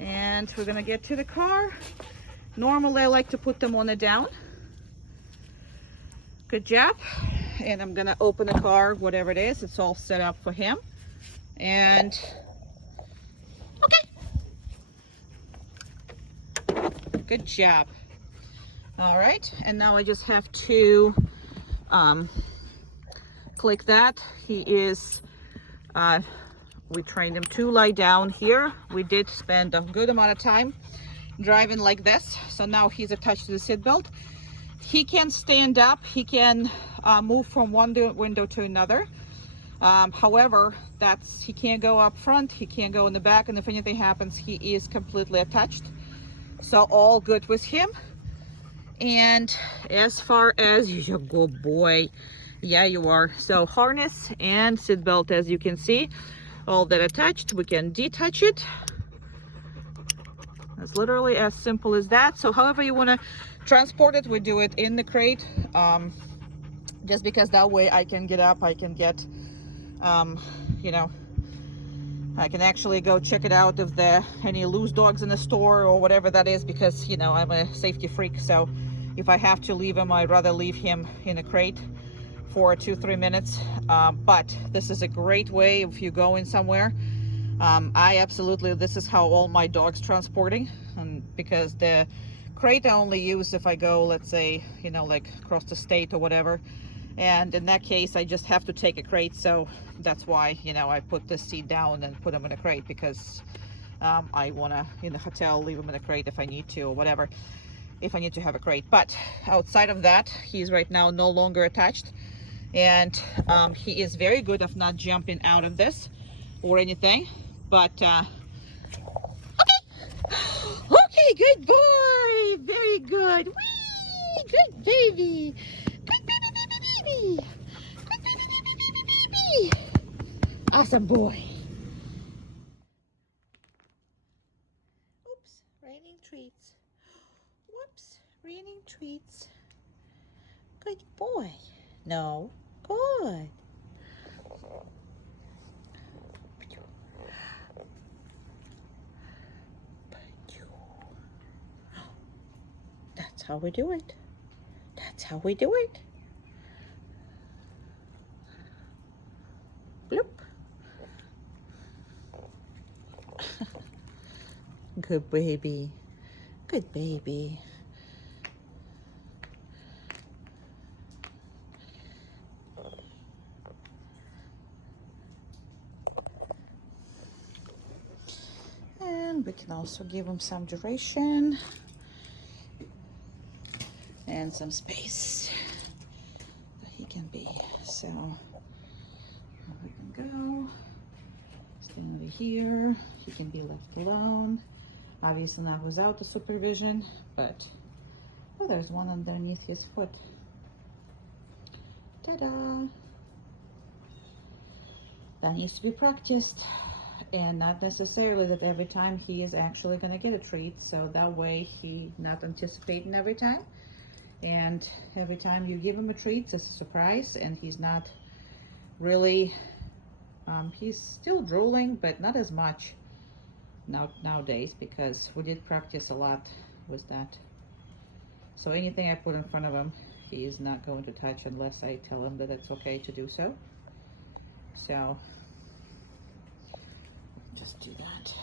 And we're gonna get to the car. Normally I like to put them on the down. Good job. And I'm gonna open the car, whatever it is, it's all set up for him. And okay. Good job. All right, and now I just have to click that. He is, we trained him to lie down here. We did spend a good amount of time driving like this. So now he's attached to the seat belt. He can stand up. He can move from one window to another. However, he can't go up front. He can't go in the back. And if anything happens, he is completely attached. So all good with him. And as far as you're a good boy, yeah, you are. So harness and seat belt, as you can see, all that attached. We can detach it. It's literally as simple as that. So however you want to transport it, we do it in the crate, just because that way I can get up, I can get, you know, I can actually go check it out if there any loose dogs in the store or whatever that is, because, you know, I'm a safety freak. So if I have to leave him, I'd rather leave him in a crate for 2-3 minutes. But this is a great way if you're going somewhere. This is how all my dogs transporting, and because the crate I only use if I go, let's say, you know, like across the state or whatever. And in that case, I just have to take a crate. So that's why, you know, I put this seat down and put them in a crate, because I want to, in the hotel, leave them in a crate if I need to, or whatever, if I need to have a crate. But outside of that, he's right now no longer attached. And he is very good of not jumping out of this or anything. But, okay. Okay, good boy. Very good. Whee! Good baby. Good baby, baby, baby. Good baby, baby, baby, baby. Awesome boy. Oops, raining treats. Whoops, raining treats. Good boy. No, good. That's how we do it. That's how we do it. Bloop. Good baby. Good baby. And we can also give him some duration and some space that he can be. So we can go stand over here. He can be left alone, obviously not without the supervision, but oh, there's one underneath his foot. Ta-da! That needs to be practiced, and not necessarily that every time he is actually going to get a treat. So that way he not anticipating every time, and every time you give him a treat, it's a surprise, and he's not really, he's still drooling, but not as much nowadays, because we did practice a lot with that. So anything I put in front of him, he is not going to touch unless I tell him that it's okay to do so. So just do that.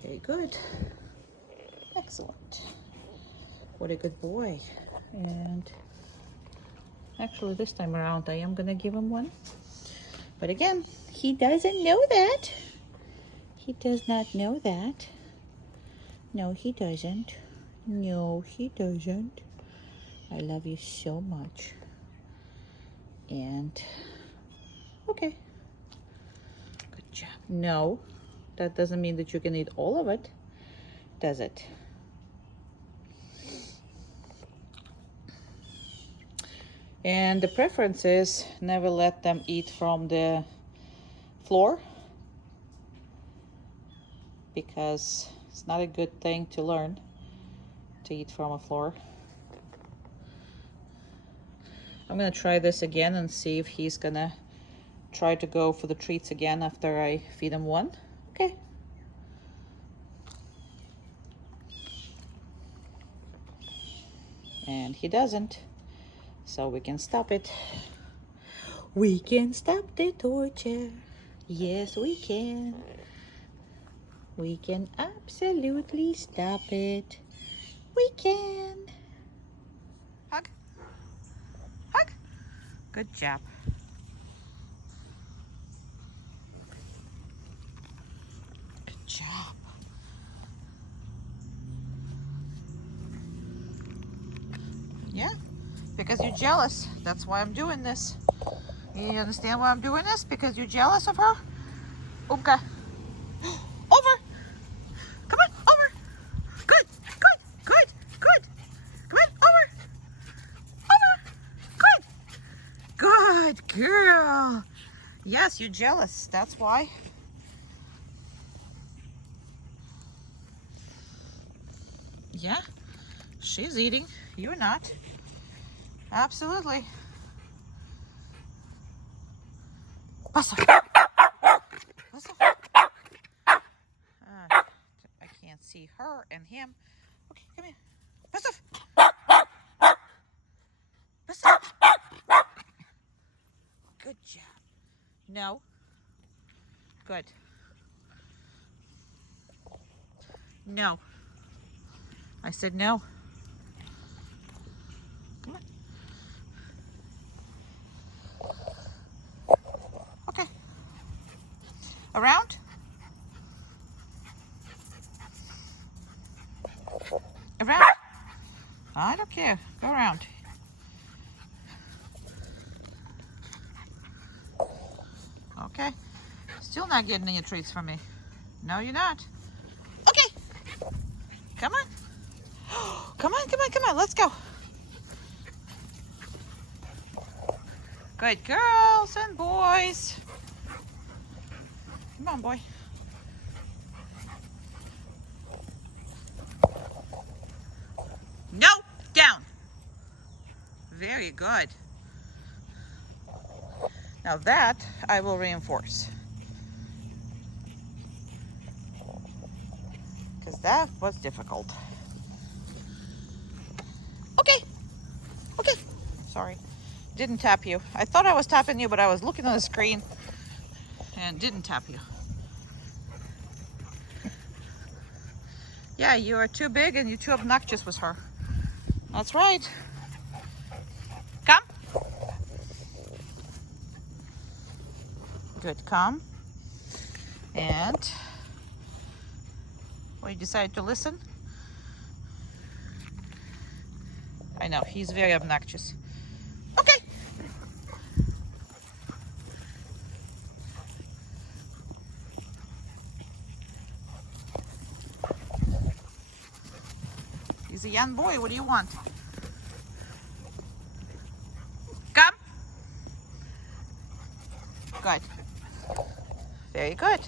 Very good. Excellent. What a good boy. And actually this time around I am gonna give him one. But again, he doesn't know that. He does not know that. No, he doesn't. No, he doesn't. I love you so much. And okay. Good job. No, that doesn't mean that you can eat all of it, does it? And the preference is never let them eat from the floor, because it's not a good thing to learn to eat from a floor. I'm gonna try this again and see if he's gonna try to go for the treats again after I feed him one. Okay. and he doesn't. So we can stop it. We can stop the torture. Yes, we can. We can absolutely stop it. We can. Hug. Hug. Good job. Good job. Yeah, because you're jealous. That's why I'm doing this. You understand why I'm doing this? Because you're jealous of her? Okay. Over. Come on, over. Good, good, good, good. Come on, over. Over. Good. Good girl. Yes, you're jealous. That's why. Yeah, she's eating. You're not. Absolutely. Pass off. Pass off. I can't see her and him. Okay, come here. Pass off. Pass off. Good job. No. Good. No. I said no. Come on. Okay. Around? Around? I don't care. Go around. Okay. Still not getting any treats from me. No, you're not. Okay. Come on. Come on, come on, come on. Let's go. Good girls and boys. Come on, boy. No, down. Very good. Now that I will reinforce. Because that was difficult. Okay. Okay. Sorry. Didn't tap you. I thought I was tapping you, but I was looking on the screen and didn't tap you. Yeah, you are too big and you're too obnoxious with her. That's right. Come. Good, come. And we decided to listen. I know, he's very obnoxious. Okay. He's a young boy, what do you want? Come. Good. Very good.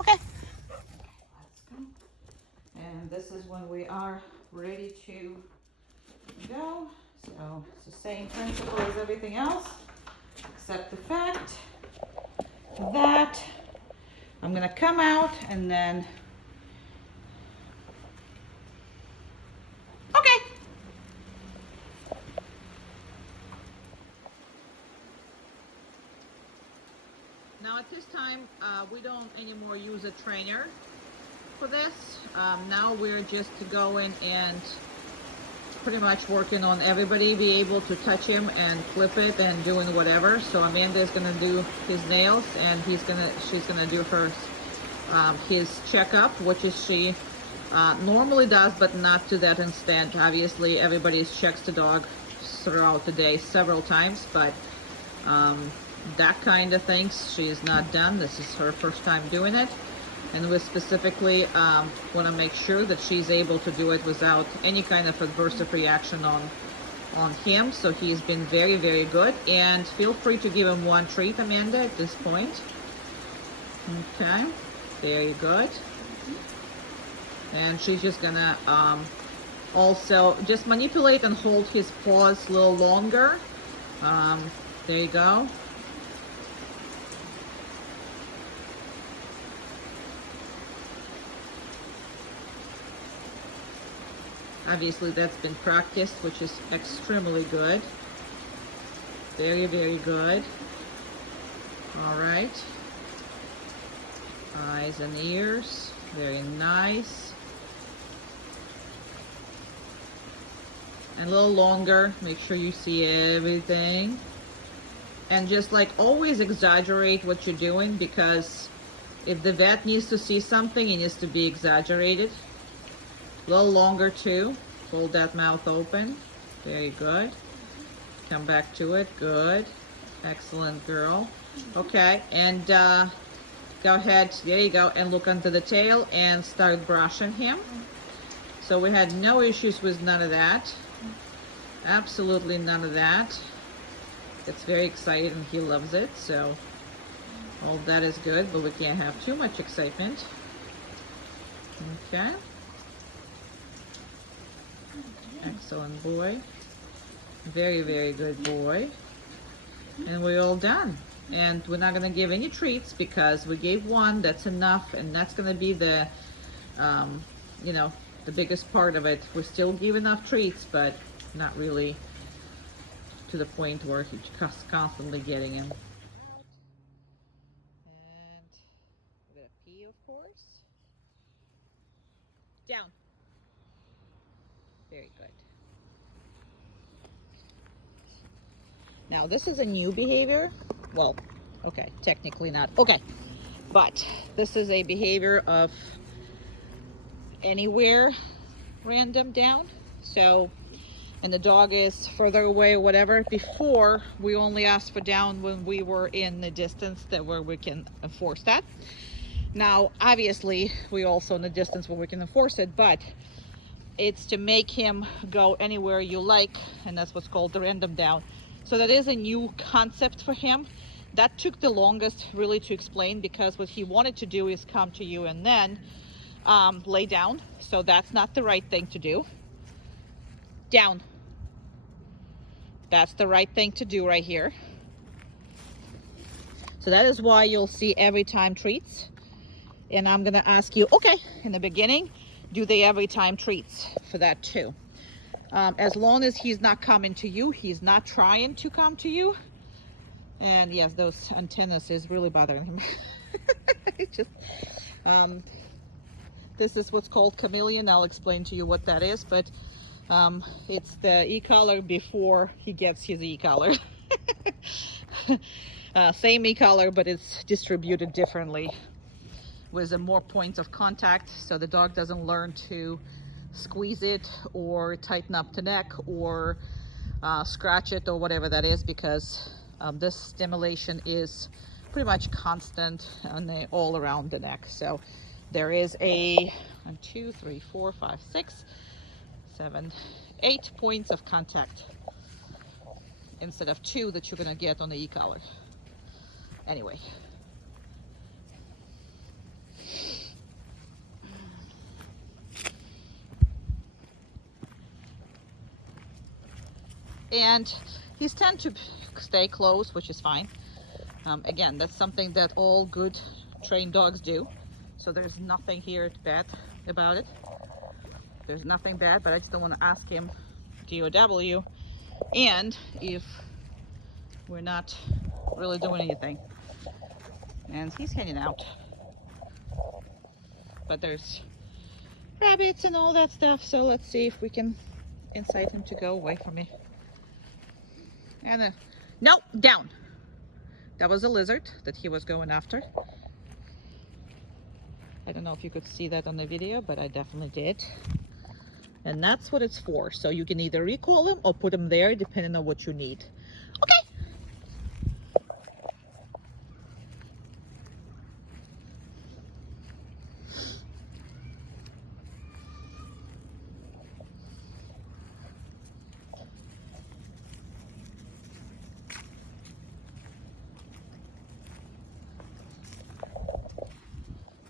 Okay. Let's go. And this is when we are ready to go. So it's the same principle as everything else, except the fact that I'm gonna come out and then now at this time, we don't anymore use a trainer for this. Now we're just going and pretty much working on everybody be able to touch him and clip it and doing whatever. So Amanda is gonna do his nails and she's gonna do her his checkup, which is she normally does, but not to that extent. Obviously, everybody checks the dog throughout the day several times, but that kind of things she is not done. This is her first time doing it, and we specifically want to make sure that she's able to do it without any kind of adverse reaction on him. So he's been very, very good, and feel free to give him one treat, Amanda, at this point. Okay, very good. And she's just gonna also just manipulate and hold his paws a little longer. There you go. Obviously that's been practiced, which is extremely good. Very, very good. All right. Eyes and ears, very nice. And a little longer, make sure you see everything. And just like always exaggerate what you're doing, because if the vet needs to see something, it needs to be exaggerated. A little longer too. Hold that mouth open. Very good. Come back to it. Good. Excellent girl. Okay, and go ahead, there you go, and look under the tail and start brushing him. So we had no issues with none of that. Absolutely none of that. It's very excited and he loves it, so all that is good, but we can't have too much excitement. Okay. Excellent boy. Very, very good boy. And we're all done. And we're not gonna give any treats because we gave one, that's enough, and that's gonna be the, you know, the biggest part of it. We still give enough treats, but not really to the point where he's constantly getting him. And we're gonna pee, of course. Down. Very good. Now this is a new behavior. Well, okay, technically not. Okay, but this is a behavior of anywhere random down. So, and the dog is further away or whatever. Before, we only asked for down when we were in the distance that where we can enforce that. Now, obviously, we also in the distance where we can enforce it, but it's to make him go anywhere you like, and that's what's called the random down. So that is a new concept for him. That took the longest really to explain, because what he wanted to do is come to you and then lay down. So that's not the right thing to do. Down. That's the right thing to do right here. So that is why you'll see every time treats. And I'm gonna ask you, okay, in the beginning, do they every time treats for that too? As long as he's not coming to you, he's not trying to come to you. And yes, those antennas is really bothering him. It just, this is what's called chameleon. I'll explain to you what that is, but it's the e-collar before he gets his e-collar. Same e-collar, but it's distributed differently with more points of contact, so the dog doesn't learn to squeeze it or tighten up the neck or scratch it or whatever that is, because this stimulation is pretty much constant and all around the neck. So there is a 1, 2, 3, 4, 5, 6, 7, 8 points of contact instead of 2 that you're gonna get on the e-collar. Anyway. And he's tend to stay close, which is fine. Again, that's something that all good trained dogs do. So there's nothing here bad about it. There's nothing bad, but I just don't want to ask him DOW. And if we're not really doing anything. And he's hanging out. But there's rabbits and all that stuff. So let's see if we can incite him to go away from me. And then, no, down. That was a lizard that he was going after. I don't know if you could see that on the video, but I definitely did. And that's what it's for. So you can either recall him or put him there, depending on what you need. Okay.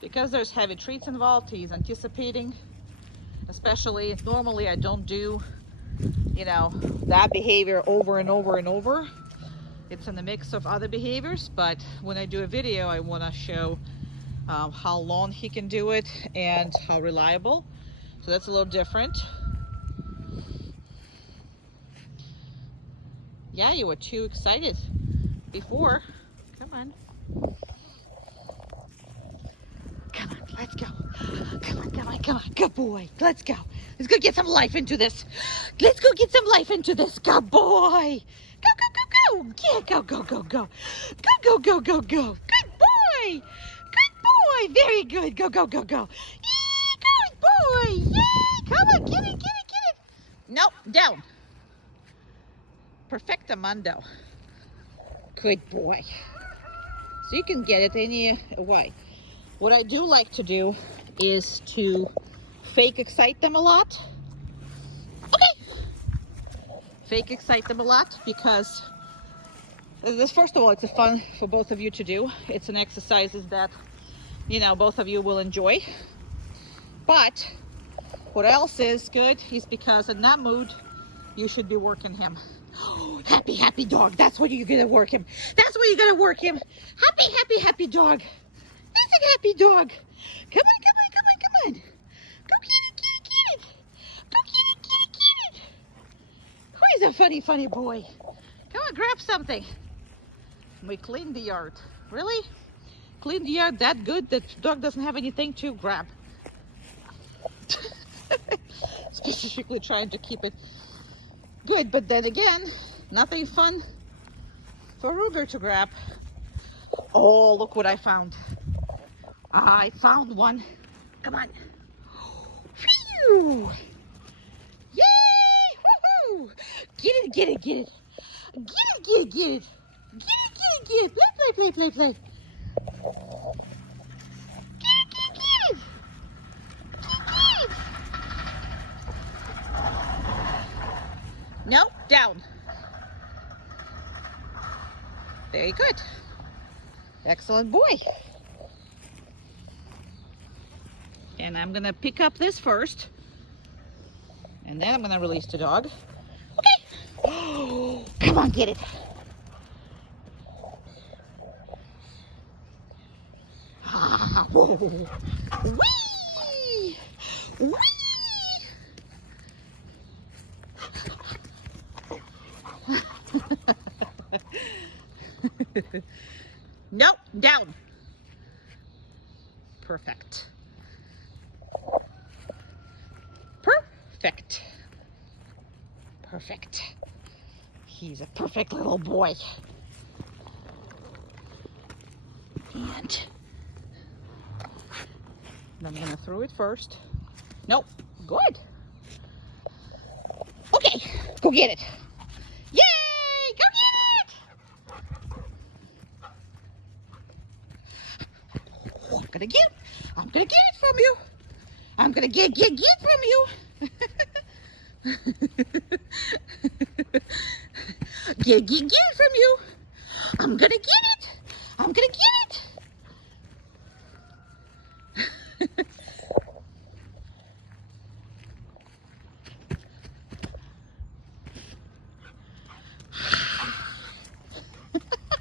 Because there's heavy treats involved, he's anticipating, especially normally I don't do, you know, that behavior over and over and over. It's in the mix of other behaviors, but when I do a video, I want to show how long he can do it and how reliable. So that's a little different. Yeah, you were too excited before. Come on. Come on, let's go. Come on, come on, come on. Good boy. Let's go. Let's go get some life into this. Let's go get some life into this. Good boy. Go, go, go, go. Yeah, go, go, go, go. Go, go, go, go, go. Good boy. Good boy. Very good. Go, go, go, go. Yay, good boy. Yay. Come on, get it, get it, get it. Nope, down. Perfectamundo. Good boy. So you can get it any way. What I do like to do is to fake excite them a lot. Okay. Fake excite them a lot because this, first of all, it's a fun for both of you to do. It's an exercises that, you know, both of you will enjoy. But what else is good is because in that mood, you should be working him. Oh, happy, happy dog. That's what you're gonna work him. That's what you're gonna work him. Happy, happy, happy dog. That's a happy dog. Come on, come on, come on, come on. Go get it, get it, get it. Go get it, get it, get it. Oh, he's a funny, funny boy. Come on, grab something. We cleaned the yard. Really? Clean the yard that good that dog doesn't have anything to grab. Specifically trying to keep it good, but then again, nothing fun for Ruger to grab. Oh, look what I found. I found one. Come on. Phew! Yay! Woohoo! Get it, get it, get it. Get it, get it, get it. Get it, get it, get it. Play, play, play, play, play. Get it, get it, get it. Get it. No, down. Very good. Excellent boy. And I'm gonna pick up this first, and then I'm gonna release the dog. Okay. Oh, come on, get it. Ah, whoa. Whee! Whee! Nope, down. Perfect. Perfect. Perfect. He's a perfect little boy. And I'm gonna throw it first. Nope, good. Okay, go get it. Yay, go get it. I'm gonna get it from you. I'm gonna get from you. Get it from you. I'm gonna get it. I'm gonna get it.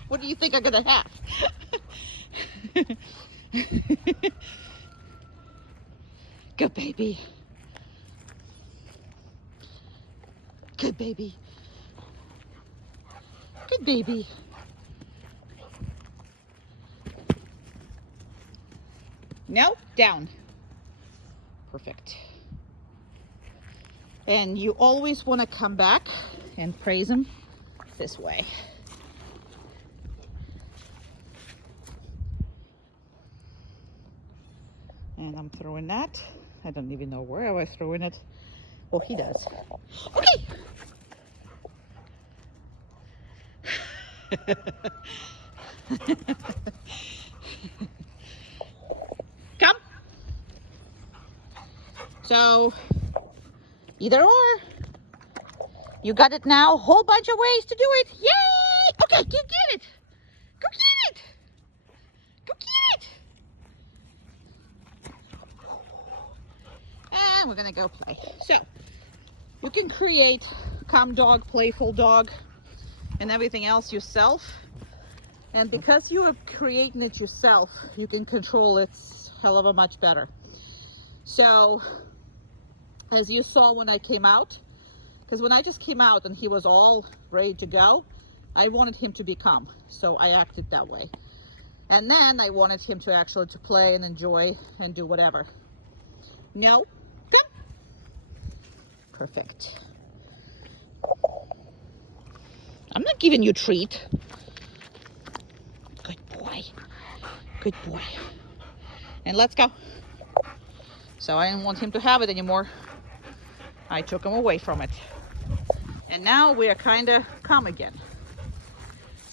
What do you think I'm gonna have? Good baby. Good baby. Good baby. No, down. Perfect. And you always want to come back and praise him this way. And I'm throwing that. I don't even know where I was throwing it. Oh, he does. Okay. Come. So, either or. You got it now. Whole bunch of ways to do it. Yay! Okay, get it. Go get it. Go get it. And we're gonna go play. So, you can create calm dog, playful dog, and everything else yourself. And because you are creating it yourself, you can control it hell of a much better. So, as you saw when I came out, Because when I just came out and he was all ready to go, I wanted him to be calm, so I acted that way. And then I wanted him to actually to play and enjoy and do whatever. No, come. Perfect. I'm not giving you a treat. Good boy. Good boy. And let's go. So I didn't want him to have it anymore. I took him away from it. And now we are kind of calm again.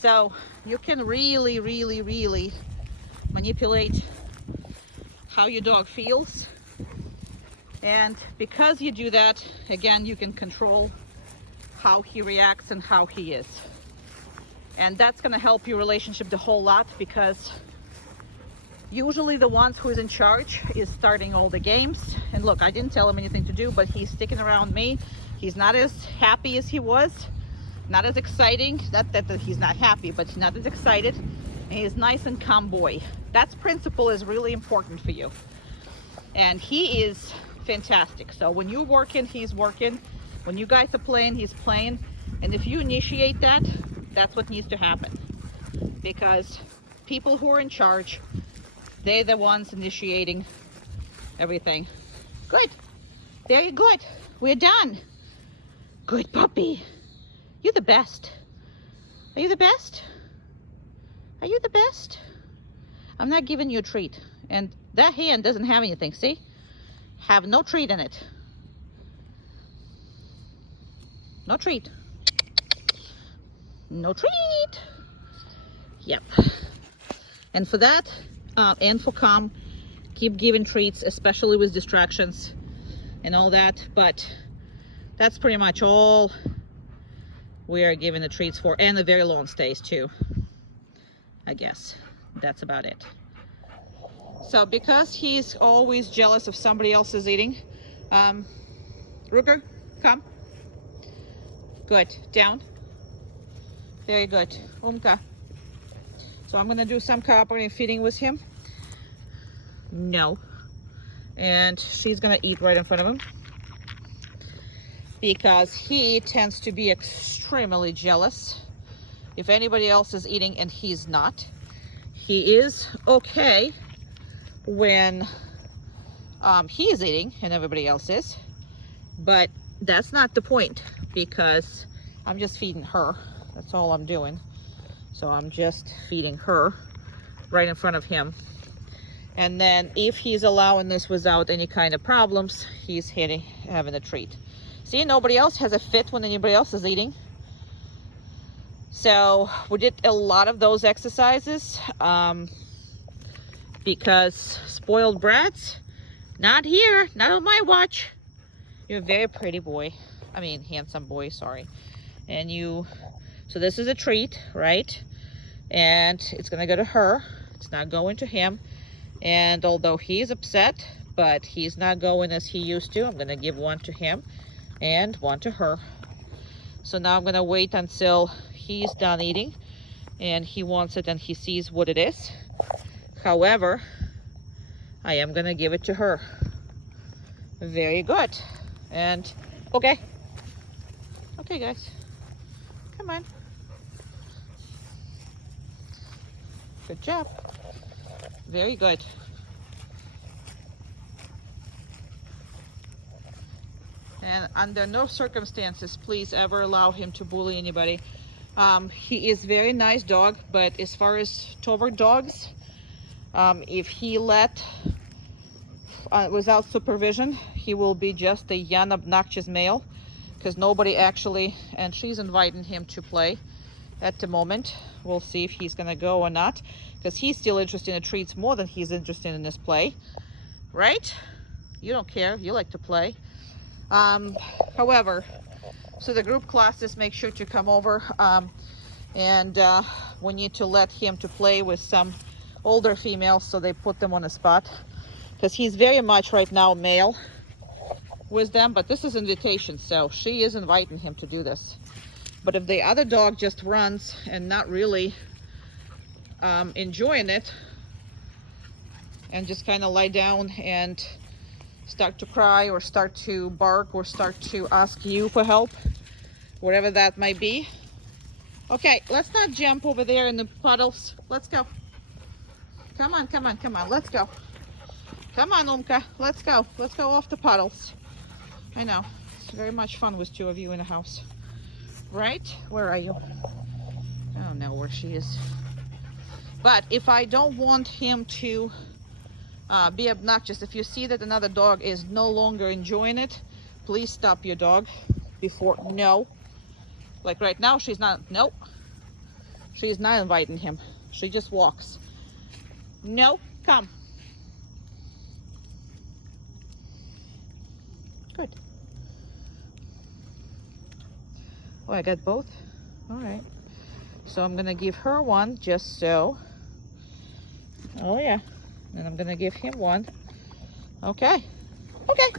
So you can really, really, really manipulate how your dog feels. And because you do that, again, you can control how he reacts and how he is. And that's going to help your relationship the whole lot, because usually the ones who is in charge is starting all the games. And look, I didn't tell him anything to do, but he's sticking around me. He's not as happy as he was, not as exciting. Not that he's not happy, but he's not as excited. And he's nice and calm boy. That's principle is really important for you. And he is fantastic. So when you're working, he's working. When you guys are playing, he's playing. And if you initiate that, that's what needs to happen. Because people who are in charge, they're the ones initiating everything. Good. Very good. We're done. Good puppy. You're the best. Are you the best? Are you the best? I'm not giving you a treat. And that hand doesn't have anything, see? Have no treat in it. No treat. No treat. Yep. And for that, and for calm, keep giving treats, especially with distractions and all that. But that's pretty much all we are giving the treats for, and the very long stays too. I guess that's about it. So because he's always jealous if somebody else is eating, Ruger, come. Good. Down. Very good. Umka. So I'm going to do some cooperative feeding with him. No. And she's going to eat right in front of him, because he tends to be extremely jealous if anybody else is eating and he's not. He is okay when he's eating and everybody else is, but that's not the point, because I'm just feeding her. That's all I'm doing. So I'm just feeding her right in front of him. And then if he's allowing this without any kind of problems, he's having a treat. See, nobody else has a fit when anybody else is eating. So we did a lot of those exercises because spoiled brats, not here, not on my watch. You're a very pretty boy. I mean, handsome boy, sorry. And so this is a treat, right? And it's gonna go to her. It's not going to him. And although he's upset, but he's not going as he used to, I'm gonna give one to him and one to her. So now I'm gonna wait until he's done eating and he wants it and he sees what it is. However, I am gonna give it to her. Very good. And okay guys, come on. Good job. Very good. And under no circumstances, please ever allow him to bully anybody. He is very nice dog, but as far as Tover dogs, if he let without supervision, he will be just a young obnoxious male, because nobody actually, and she's inviting him to play at the moment. We'll see if he's gonna go or not, because he's still interested in the treats more than he's interested in this play, right? You don't care, you like to play. However, so the group classes, make sure to come over, and we need to let him to play with some older females, so they put them on a spot, because he's very much right now male with them, but this is invitation, so she is inviting him to do this. But if the other dog just runs and not really enjoying it and just kind of lie down and start to cry or start to bark or start to ask you for help, whatever that might be. Okay, let's not jump over there in the puddles. Let's go. Come on, come on, come on. Let's go. Come on, Umka. Let's go. Let's go off the puddles. I know. It's very much fun with two of you in the house. Right? Where are you? I don't know where she is. But if I don't want him to be obnoxious, if you see that another dog is no longer enjoying it, please stop your dog before. No. Like right now, she's not. Nope. She's not inviting him. She just walks. No. Come. Good. Oh, I got both? All right. So I'm gonna give her one just so. Oh yeah. And I'm gonna give him one. Okay. Okay.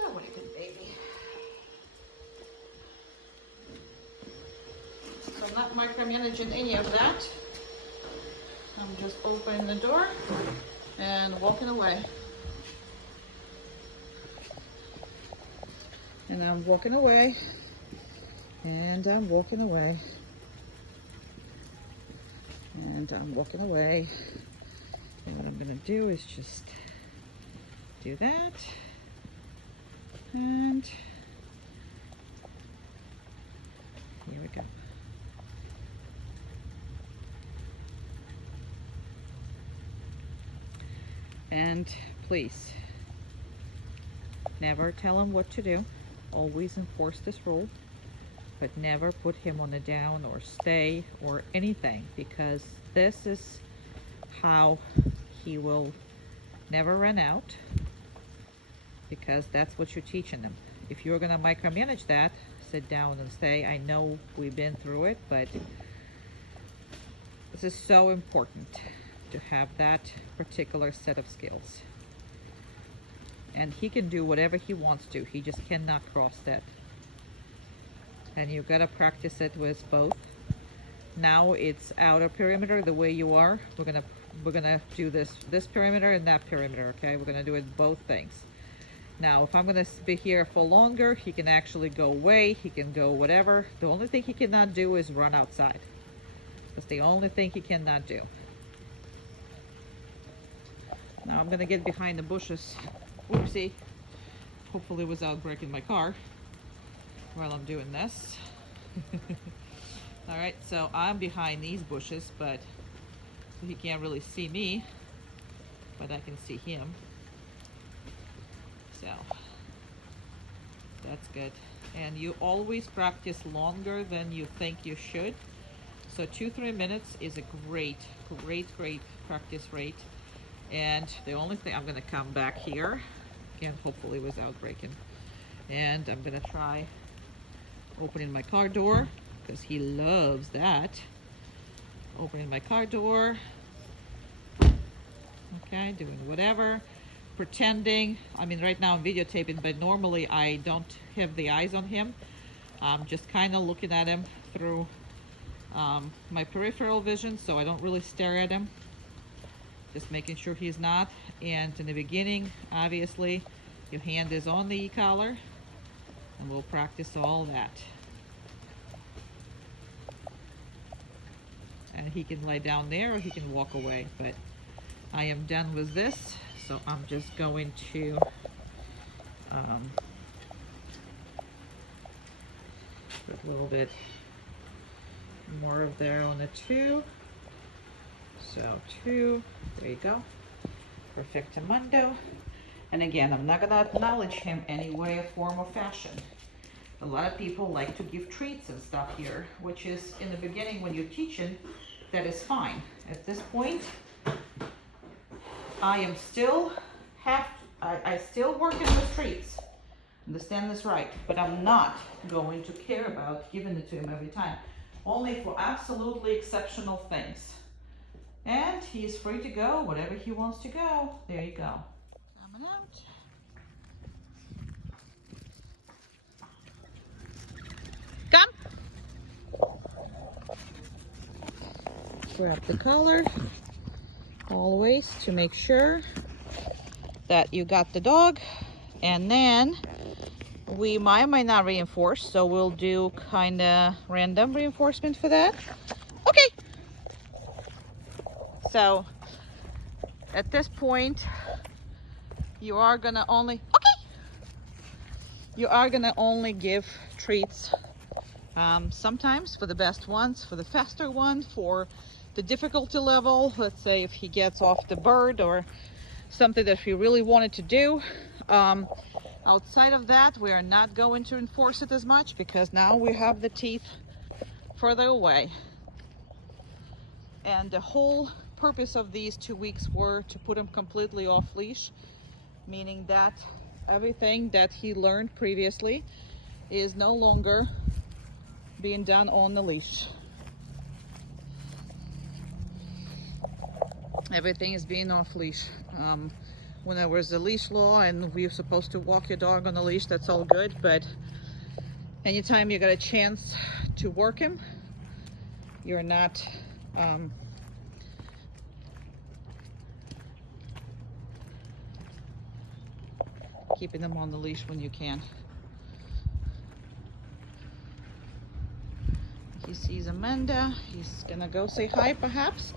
Oh, what a good baby. So I'm not micromanaging any of that. I'm just opening the door and walking away. And I'm walking away. And I'm walking away. And I'm walking away. And what I'm going to do is just do that. And here we go. And please, never tell him what to do. Always enforce this rule, but never put him on a down or stay or anything, because this is how he will never run out, because that's what you're teaching him. If you're going to micromanage that, sit down and stay. I know we've been through it, but this is so important to have that particular set of skills. And he can do whatever he wants to. He just cannot cross that. And you've got to practice it with both. Now it's outer perimeter the way you are. We're gonna do this perimeter and that perimeter, okay? We're gonna do it both things. Now, if I'm gonna be here for longer, he can actually go away. He can go whatever. The only thing he cannot do is run outside. That's the only thing he cannot do. Now I'm gonna get behind the bushes. Whoopsie. Hopefully without breaking my car while I'm doing this. All right, so I'm behind these bushes, but he can't really see me, but I can see him. So that's good. And you always practice longer than you think you should. So 2-3 minutes is a great practice rate. And the only thing, I'm gonna come back here, again, hopefully without breaking. And I'm gonna try opening my car door, because he loves that. Opening my car door. Okay, doing whatever. Pretending, I mean right now I'm videotaping, but normally I don't have the eyes on him. I'm just kind of looking at him through my peripheral vision, so I don't really stare at him. Just making sure he's not. And in the beginning, obviously, your hand is on the e-collar, and we'll practice all that. And he can lie down there or he can walk away, but I am done with this, so I'm just going to put a little bit more of there on the 2. So 2, there you go, perfectamundo. And again, I'm not gonna acknowledge him any way, form, or fashion. A lot of people like to give treats and stuff here, which is in the beginning when you're teaching, that is fine. At this point, I am still I still working with treats. Understand this right, but I'm not going to care about giving it to him every time. Only for absolutely exceptional things. And he is free to go, whatever he wants to go. There you go. Coming out. Come. grab the collar always to make sure that you got the dog. And then we might not reinforce, so we'll do kind of random reinforcement for that. Okay, so at this point you are gonna only give treats sometimes for the best ones, for the faster ones, for the difficulty level. Let's say if he gets off the bird or something that we really wanted to do. Outside of that, we are not going to enforce it as much because now we have the teeth further away. And the whole purpose of these 2 weeks were to put him completely off leash, meaning that everything that he learned previously is no longer being done on the leash. Everything is being off leash. When there was a leash law and we were supposed to walk your dog on a leash, that's all good, but anytime you got a chance to work him, you're not keeping them on the leash when you can. He sees Amanda, he's gonna go say hi perhaps.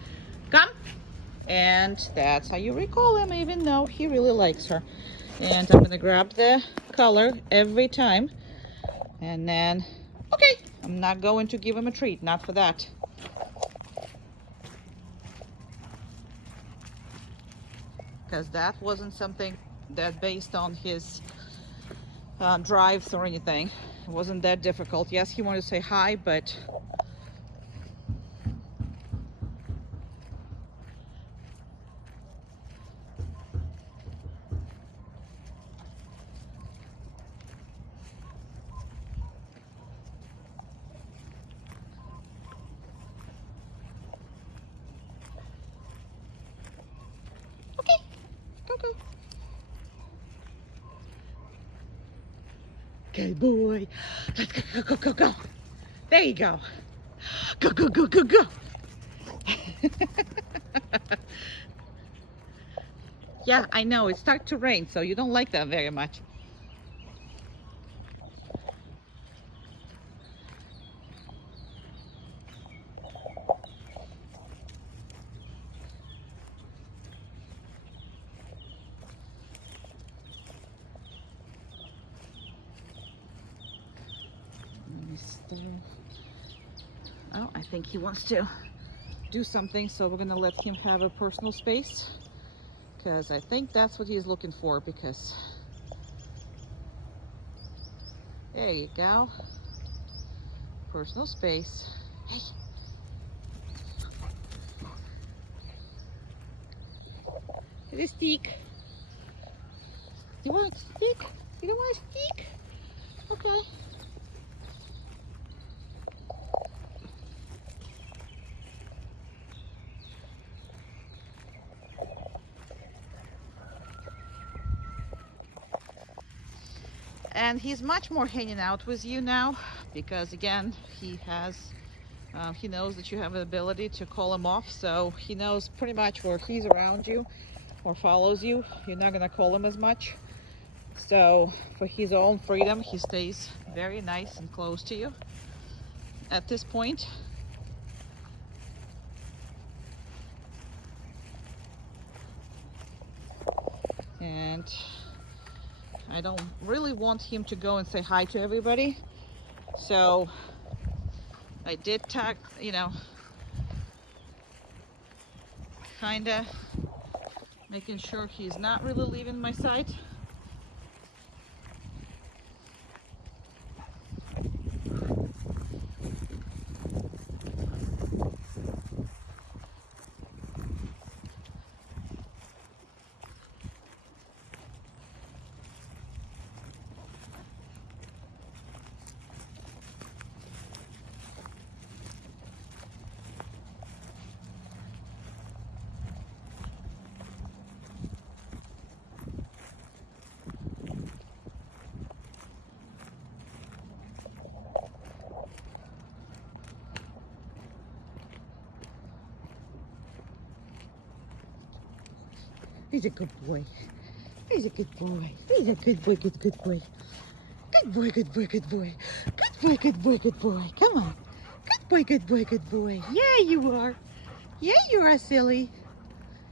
Come! And that's how you recall him, even though he really likes her. And I'm gonna grab the collar every time. And then, okay, I'm not going to give him a treat, not for that. Because that wasn't something that based on his drives or anything. It wasn't that difficult. Yes, he wanted to say hi, but okay, go. Good boy. Let's go. There you go. Go. Yeah, I know. It started to rain, so you don't like that very much. Oh, I think he wants to do something, so we're gonna let him have a personal space, because I think that's what he's looking for. Because there you go, personal space. Hey, it is stick. You want a stick? You don't want a stick? Okay. And he's much more hanging out with you now, because again, he knows that you have the ability to call him off, so he knows pretty much where he's around you or follows you. You're not gonna call him as much. So for his own freedom, he stays very nice and close to you at this point. And I don't really want him to go and say hi to everybody. So I did tag, kinda making sure he's not really leaving my sight. He's a good boy. He's a good boy. He's a good boy, good boy. Good boy, good boy, good boy. Good boy, good boy, good boy. Come on. Good boy, good boy, good boy. Yeah, you are. Yeah, you are silly.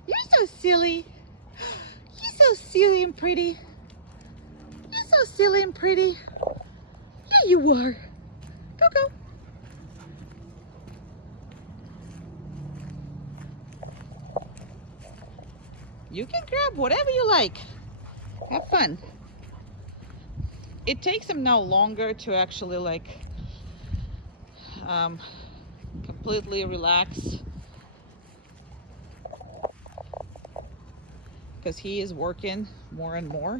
You're so silly. You're so silly and pretty. You're so silly and pretty. Yeah, you are. Go, go. You can grab whatever you like. Have fun. It takes him now longer to actually like completely relax, because he is working more and more,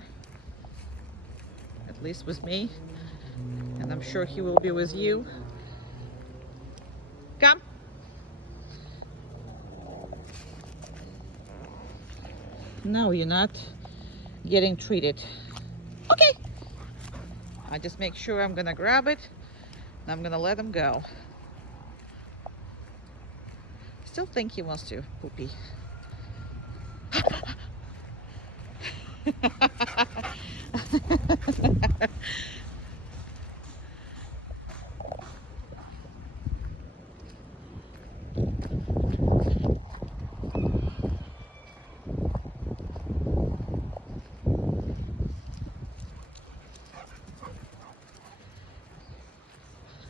at least with me, and I'm sure he will be with you. Come. No, you're not getting treated. Okay. I just make sure I'm gonna grab it and I'm gonna let him go. Still think he wants to poopy.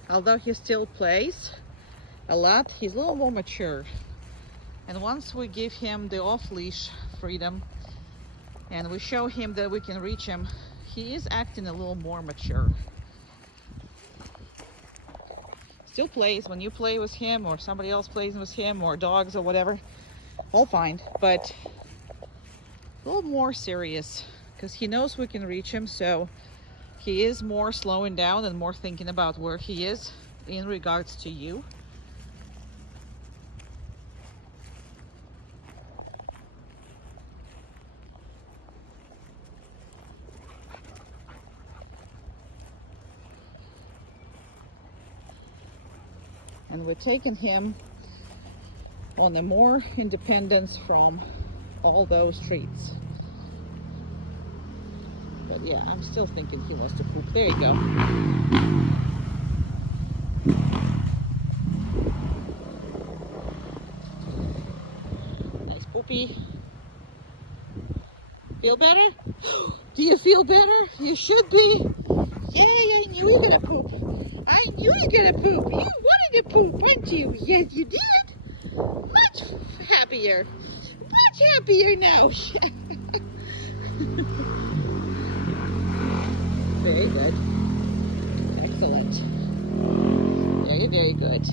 Although he still plays a lot, he's a little more mature. And once we give him the off-leash freedom and we show him that we can reach him, he is acting a little more mature. Still plays when you play with him or somebody else plays with him or dogs or whatever, all fine, but a little more serious because he knows we can reach him, so he is more slowing down and more thinking about where he is in regards to you. And we're taking him on a more independence from all those treats. But yeah, I'm still thinking he wants to poop. There you go. Nice poopy. Feel better? Do you feel better? You should be. Yay, I knew you were gonna poop. I knew you were gonna poop. You wanted to poop, weren't you? Yes, you did. Much happier. Much happier now. Very good. Excellent. Very, very good.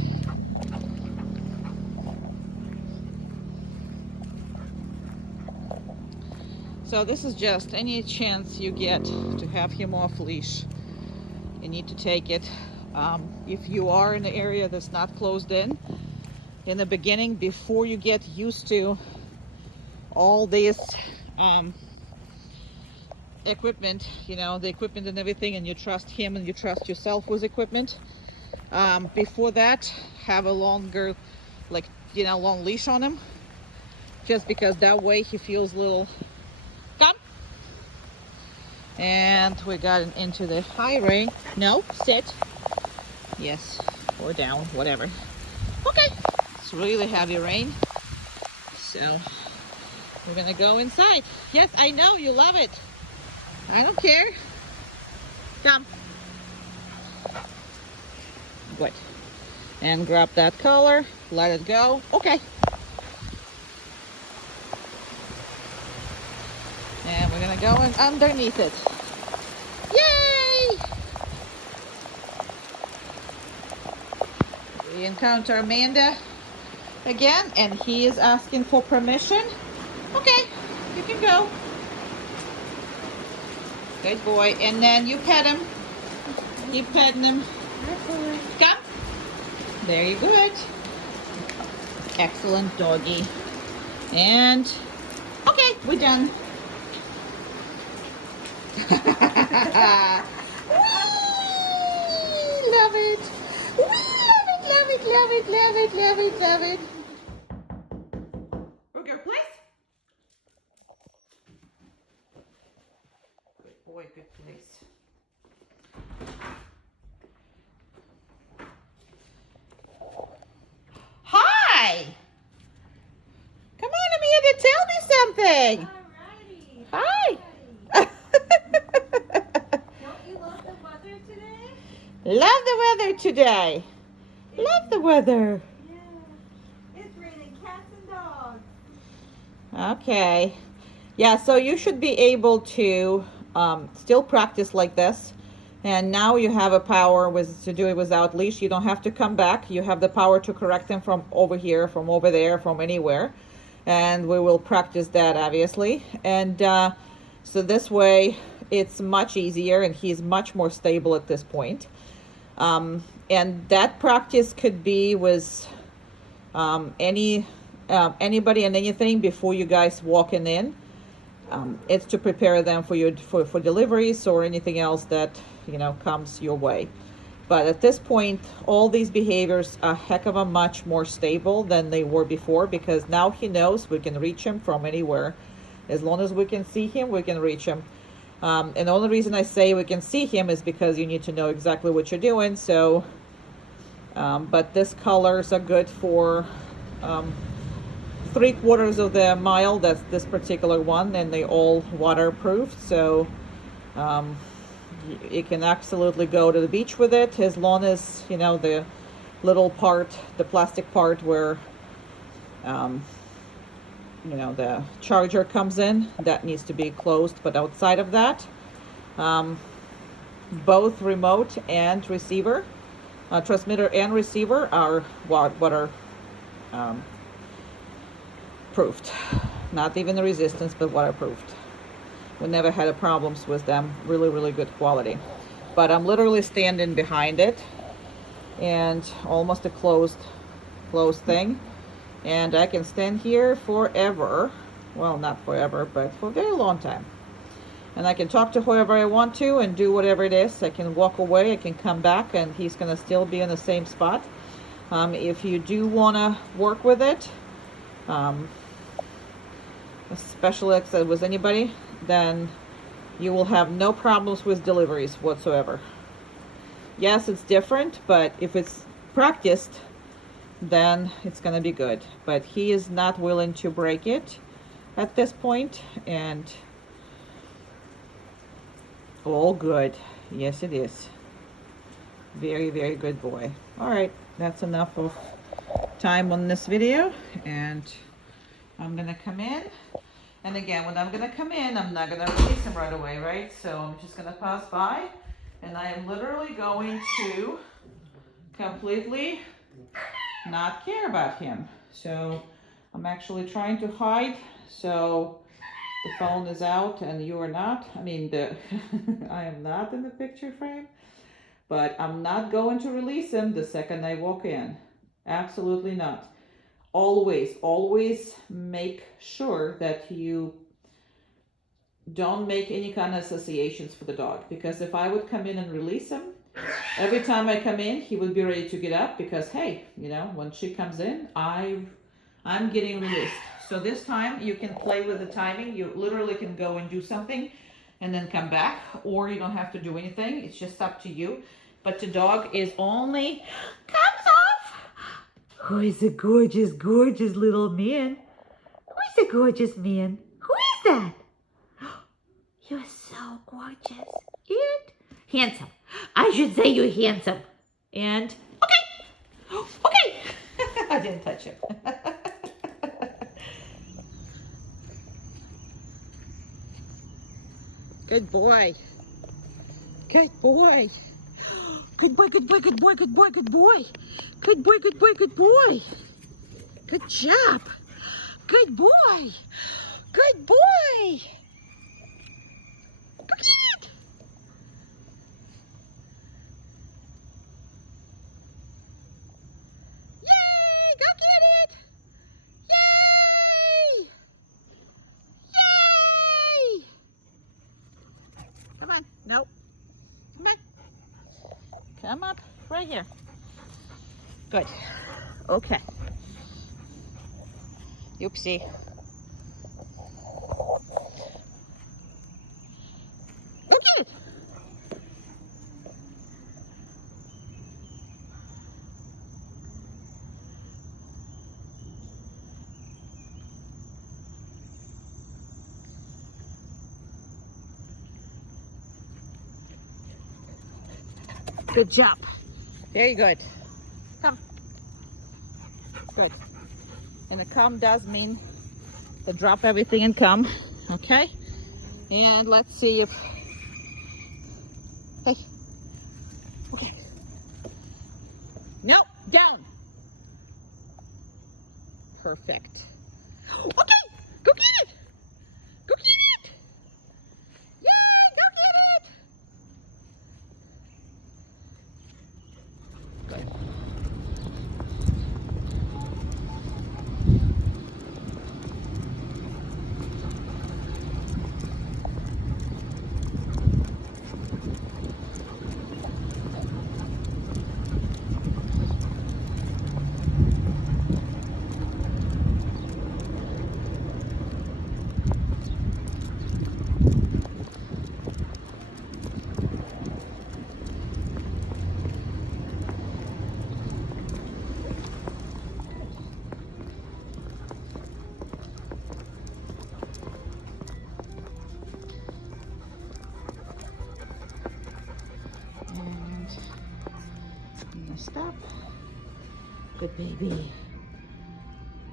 So this is just any chance you get to have him off leash, you need to take it. If you are in an area that's not closed in the beginning, before you get used to all this equipment, you know, the equipment and everything, and you trust him and you trust yourself with equipment, before that, have a longer, like, you know, long leash on him, just because that way he feels a little. Come. And we got into the high rein. No, sit. Yes, or down, whatever. Okay, it's really heavy rain, so we're gonna go inside. Yes, I know you love it. I don't care. Come. Good. And grab that collar, let it go. Okay. And we're gonna go in underneath it. Yay! We encounter Amanda again, and he is asking for permission. Okay, you can go. Good boy. And then you pet him. Keep petting him. Come. There you go. Excellent doggy. And okay, we're done. Whee! Love it. Whee! Love it, love it, love it, love it, love it, love it. We're good, place. boy, good place. Hi! Come on, Amanda, tell me something. Alrighty. Hi. Don't you love the weather today? Love the weather today. Love the weather. Yeah. It's raining cats and dogs. Okay. Yeah, so you should be able to still practice like this. And now you have a power to do it without leash. You don't have to come back. You have the power to correct them from over here, from over there, from anywhere. And we will practice that, obviously. And so this way, it's much easier, and he's much more stable at this point. And that practice could be with anybody and anything before you guys walking in. It's to prepare them for your for deliveries or anything else that comes your way. But at this point, all these behaviors are a heck of a much more stable than they were before, because now he knows we can reach him from anywhere. As long as we can see him, we can reach him. And the only reason I say we can see him is because you need to know exactly what you're doing. So, but this colors are good for 3/4 of the mile. That's this particular one, and they all waterproof. So you can absolutely go to the beach with it, as long as the little part, the plastic part where the charger comes in, that needs to be closed. But outside of that, both remote and receiver, transmitter and receiver, are water proofed. Not even the resistance, but waterproofed. We never had problems with them. Really, really good quality. But I'm literally standing behind it, and almost a closed thing. And I can stand here forever. Well, not forever, but for a very long time. And I can talk to whoever I want to and do whatever it is. I can walk away, I can come back, and he's gonna still be in the same spot. If you do wanna work with it, especially like I said, with anybody, then you will have no problems with deliveries whatsoever. Yes, it's different, but if it's practiced, then it's going to be good. But he is not willing to break it at this point, and all good. Yes, it is. Very, very good boy. All right, that's enough of time on this video, and I'm going to come in. And again, when I'm gonna come in, I'm not gonna release him right away, right? So I'm just gonna pass by, and I am literally going to completely not care about him. So I'm actually trying to hide, so the phone is out and you are not. I mean, I am not in the picture frame, but I'm not going to release him the second I walk in. Absolutely not. Always make sure that you don't make any kind of associations for the dog, because if I would come in and release him, every time I come in, he would be ready to get up, because hey, when she comes in, I'm getting released. So this time you can play with the timing. You literally can go and do something and then come back, or you don't have to do anything. It's just up to you. But the dog is only comes off. Who is a gorgeous, gorgeous little man? Who is a gorgeous man? Who is that? You're so gorgeous and handsome. I should say you're handsome. And okay. I didn't touch him. Good boy. Good boy. Good boy, good boy, good boy, good boy, good boy. Good boy, good boy, good boy. Good job. Good boy. Good boy. Look at it. Yay! Go get it. Yay! Yay! Come on. Nope. Come on. Come up right here. Good. Okay. Oopsie. Okay. Good job. Very good. Come. Good. And the come does mean to drop everything and come. Okay? And let's see if... Hey. Okay. No, down. Perfect. Okay, go get it. Go get it. Yay, go get it. Good. Stop. Good baby.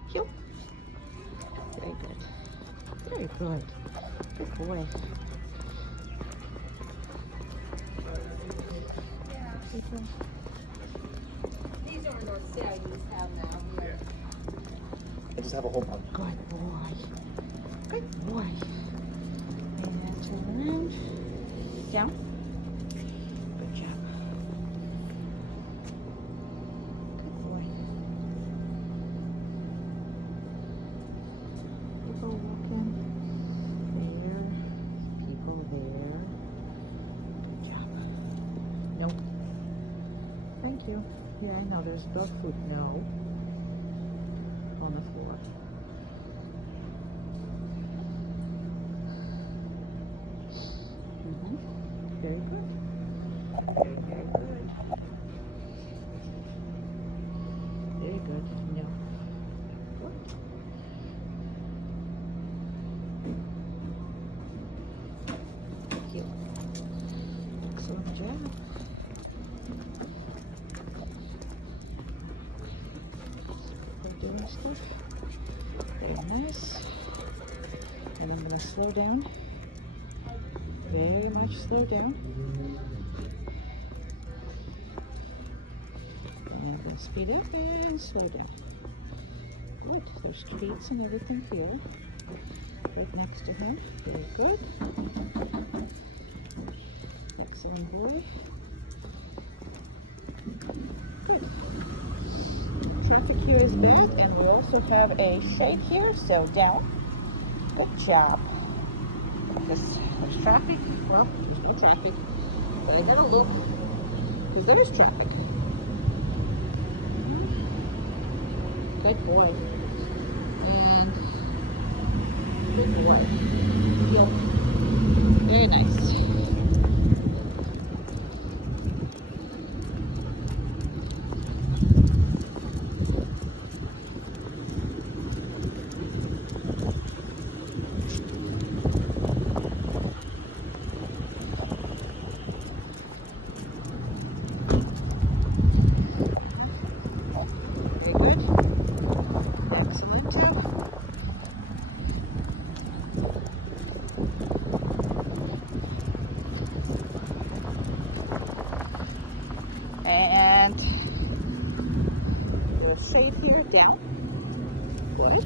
Cute. Very good. Very good. Good boy. These are North Stallions have now. Yeah. I just have a whole bunch. Good boy. Good boy. And turn around. Down. Good job. Good boy. People walking. There. People there. Good job. Nope. Thank you. Yeah, I know there's dog food. No. On the floor. Very good. Very, very good. Very good. No. Good. Thank you. Excellent job. They're doing stuff. Very nice. And I'm going to slow down. Very much slow down. And then speed up and slow down. Good. There's treats and everything here. Right next to him. Very good. Excellent boy. Good. Traffic here is bad, and we also have a shade here, so down. Good job. There's traffic. Well, there's no traffic. But I gotta look. Because there is traffic. Good boy. And good boy. Heel. Very nice. And there's shade here, down. Good.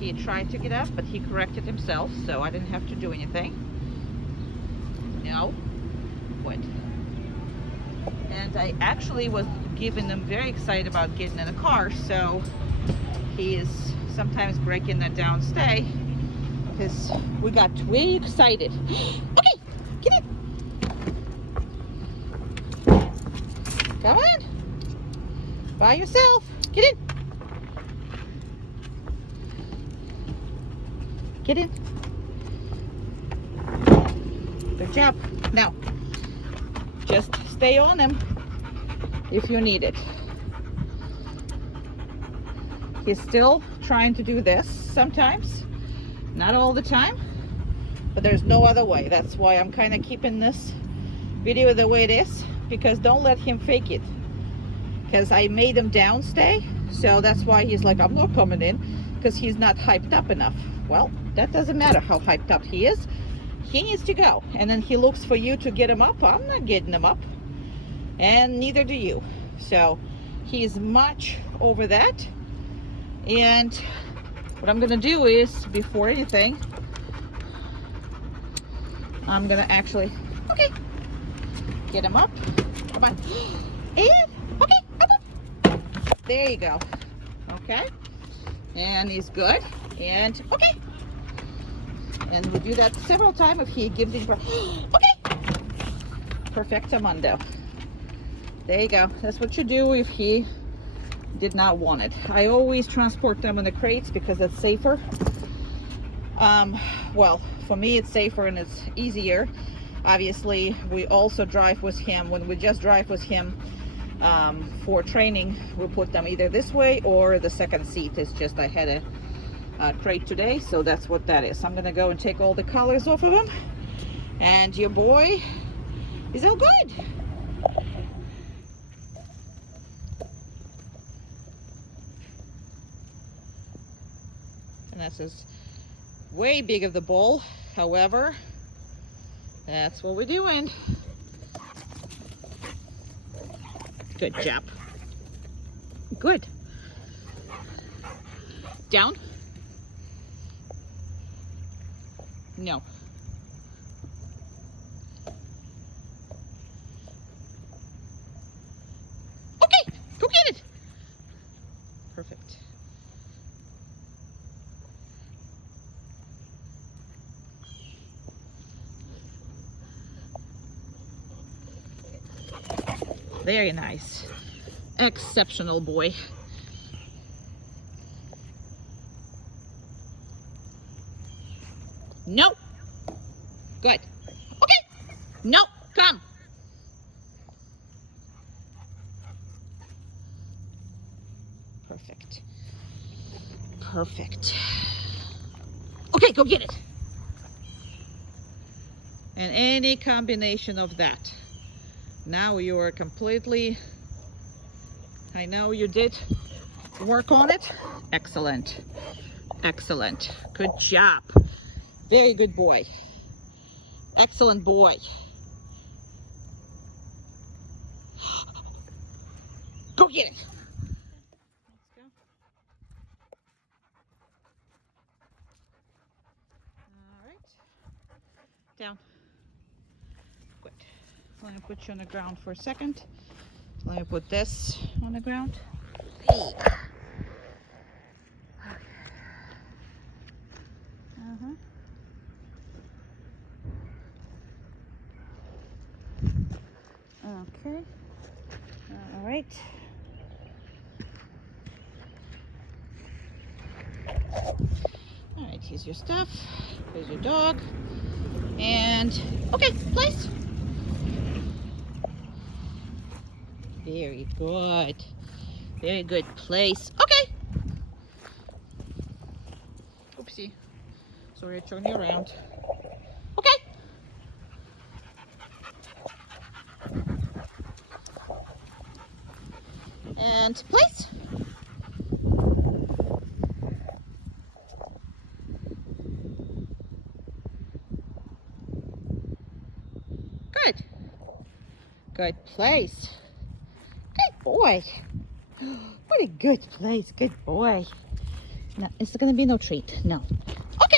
He tried to get up, but he corrected himself, so I didn't have to do anything. No. Good. And I actually was giving him very excited about getting in a car, so he is sometimes breaking that down stay. Because we got way excited. Okay, get in. Come on. By yourself. Get in. Get in. Good job. Now, just stay on him if you need it. He's still trying to do this sometimes. Not all the time, but there's no other way. That's why I'm kind of keeping this video the way it is, because don't let him fake it, because I made him downstay. So that's why he's like, I'm not coming in, because he's not hyped up enough. Well, that doesn't matter how hyped up he is. He needs to go, and then he looks for you to get him up. I'm not getting him up, and neither do you. So he's much over that. And what I'm gonna do is, before anything, I'm gonna actually, okay, get him up. Come on. And, okay, up. There you go. Okay. And he's good. And, okay. And we do that several times if he gives it. Okay. Perfectamundo. There you go. That's what you do if he did not want it. I always transport them in the crates because it's safer. Well, for me it's safer and it's easier. Obviously, we also drive with him. When we just drive with him for training, we put them either this way or the second seat. It's just I had a crate today, so that's what that is. I'm gonna go and take all the collars off of him, and your boy is all good. And this is way big of the bowl. However, that's what we're doing. Good job. Good. Down. No. Okay, go get it. Perfect. Very nice. Exceptional boy. No. Good. Okay. No. Come. Perfect. Perfect. Okay, go get it. And any combination of that. Now you are completely, I know you did work on it. Excellent. Excellent. Good job. Very good boy. Excellent boy. Go get it. Let's go. All right. Down. Good. Let me put you on the ground for a second. Let me put this on the ground. Hey. Okay. All right. All right, here's your stuff. Here's your dog. And, okay, place. Very good. Very good place. Okay. Oopsie. Sorry, I turned you around. Okay. And place. Good. Good place. Good boy. What a good place. Good boy. No, it's gonna be no treat. No. Okay.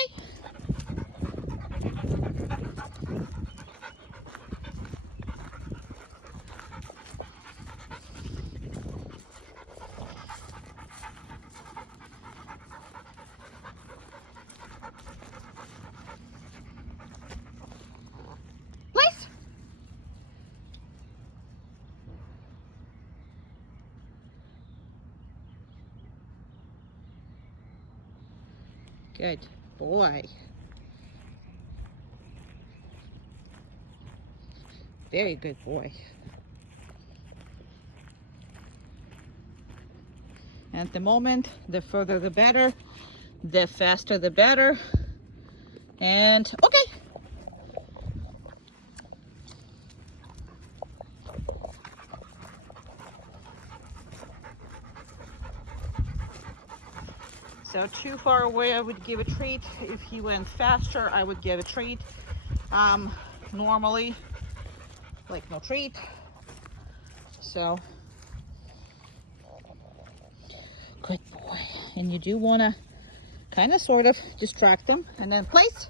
Place. Good boy. Very good boy. At the moment, the further the better, the faster the better. And okay. So too far away, I would give a treat. If he went faster, I would give a treat. Normally, like no treat. So, good boy. And you do want to kind of sort of distract them and then place.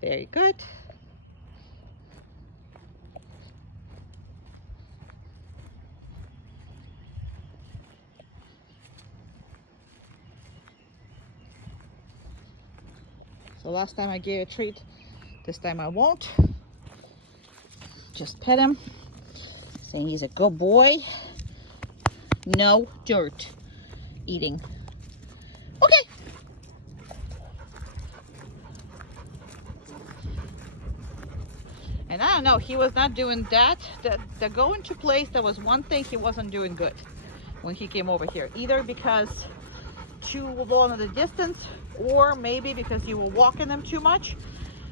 Very good. So last time I gave a treat, this time I won't. Just pet him, saying he's a good boy. No dirt eating. Okay. And I don't know, he was not doing that. The go into place, that was one thing he wasn't doing good when he came over here. Either because too long of the distance, or maybe because you were walking them too much.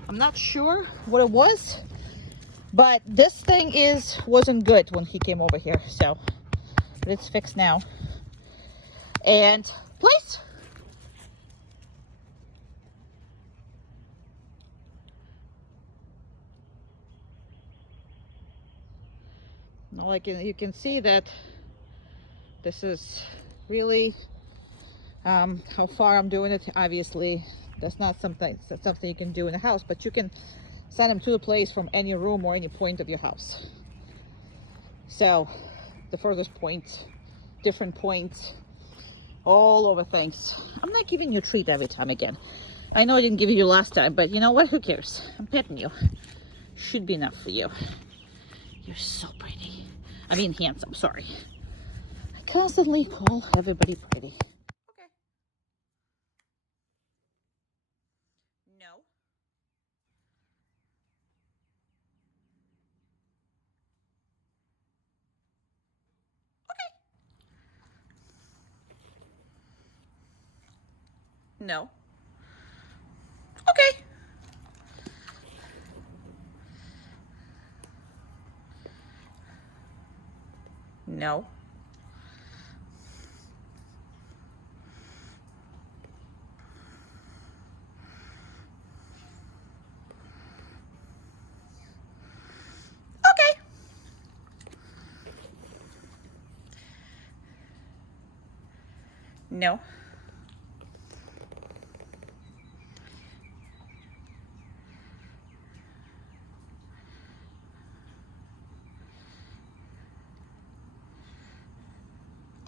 I'm not sure what it was, but this thing wasn't good when he came over here. So, but it's fixed now. And place. Now, like you can see that this is really how far I'm doing it. Obviously, that's not something you can do in a house, but you can send them to a place from any room or any point of your house. So the furthest point, different points, all over things. I'm not giving you a treat every time again. I know I didn't give you last time, but you know what? Who cares? I'm petting you. Should be enough for you. You're so pretty. I mean handsome, sorry. I constantly call everybody pretty. Okay. No. Okay. No. Okay. No. Okay. No.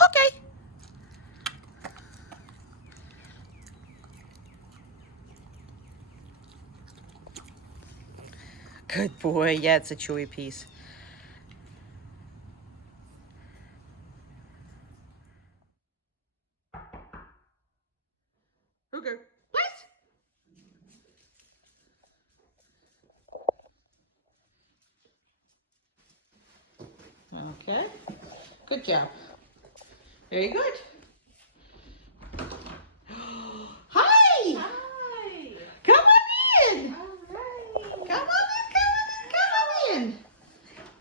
Okay. Good boy. Yeah, it's a chewy piece. Okay. What? Okay. Good job. Very good. Hi! Hi. Come on in! All right. Come on in!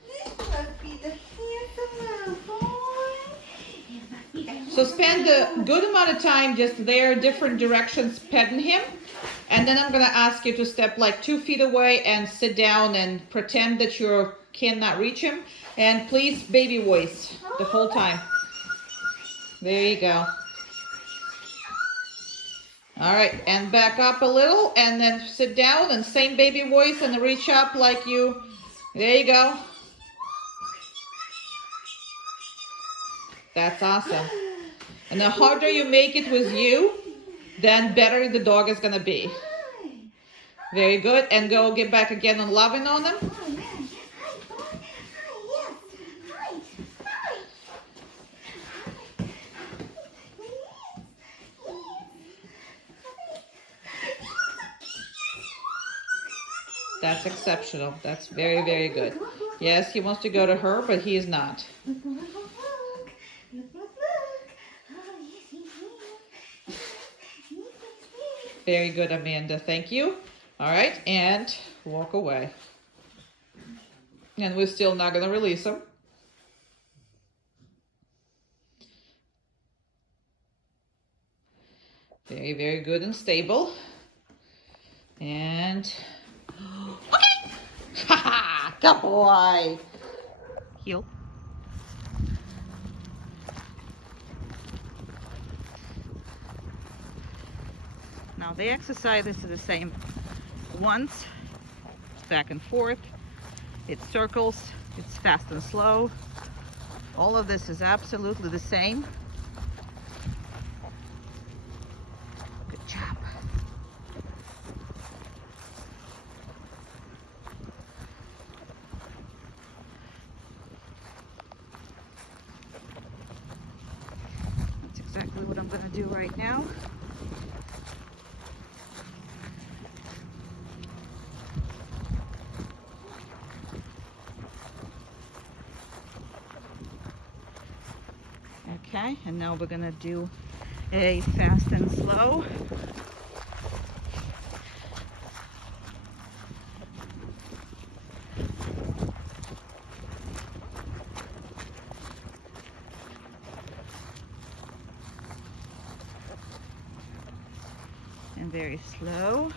This must be the handsome little boy. So spend a good amount of time just there, different directions, petting him. And then I'm gonna ask you to step like 2 feet away and sit down and pretend that you cannot reach him. And please, baby voice the whole time. There you go. All right, and back up a little and then sit down and same baby voice and reach up like you. There you go. That's awesome. And the harder you make it with you, then better the dog is gonna be. Very good. And go get back again on loving on them. That's exceptional. That's very, very good. Yes, he wants to go to her, but he is not. Very good, Amanda. Thank you. All right, and walk away. And we're still not going to release them. Very, very good and stable. And okay. Haha, good boy. Heel. Now the exercises are the same. Once, back and forth. It's circles. It's fast and slow. All of this is absolutely the same. Good job. That's exactly what I'm going to do right now. Okay, and now we're gonna do a fast and slow. And very slow.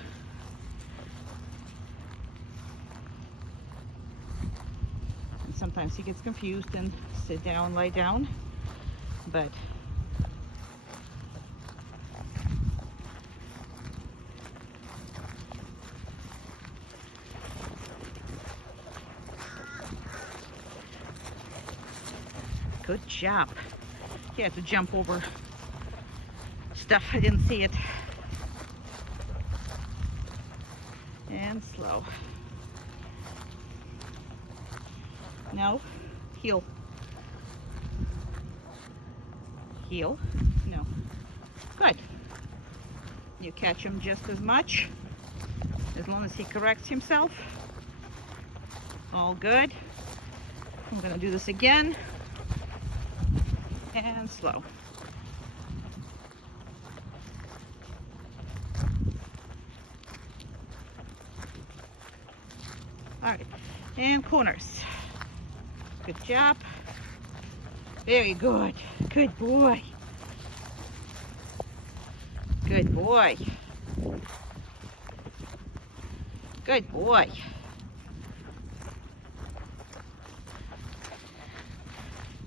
And sometimes he gets confused and sit down, lie down. But good job. He had to jump over stuff. I didn't see it. And slow. No, heel. Heel. No. Good. You catch him just as much, as long as he corrects himself. All good. I'm gonna do this again. And slow. All right. And corners. Good job. Very good. Good boy. Good boy. Good boy.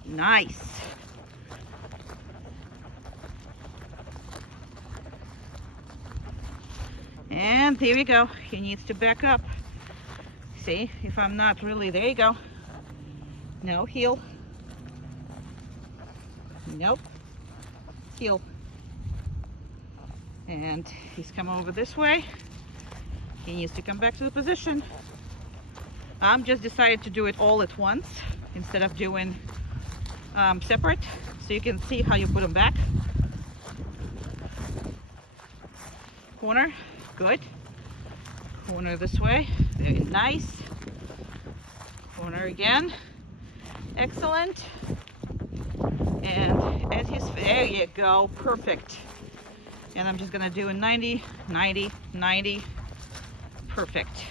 Nice. And there we go. He needs to back up. See, if I'm not really, there you go. No, heel. Nope. Heel. And he's come over this way. He needs to come back to the position. I'm just decided to do it all at once instead of doing separate, so you can see how you put them back. Corner, good. Corner this way, very nice. Corner again, excellent. And as he's, there you go, perfect. And I'm just gonna do a 90, 90, 90, perfect.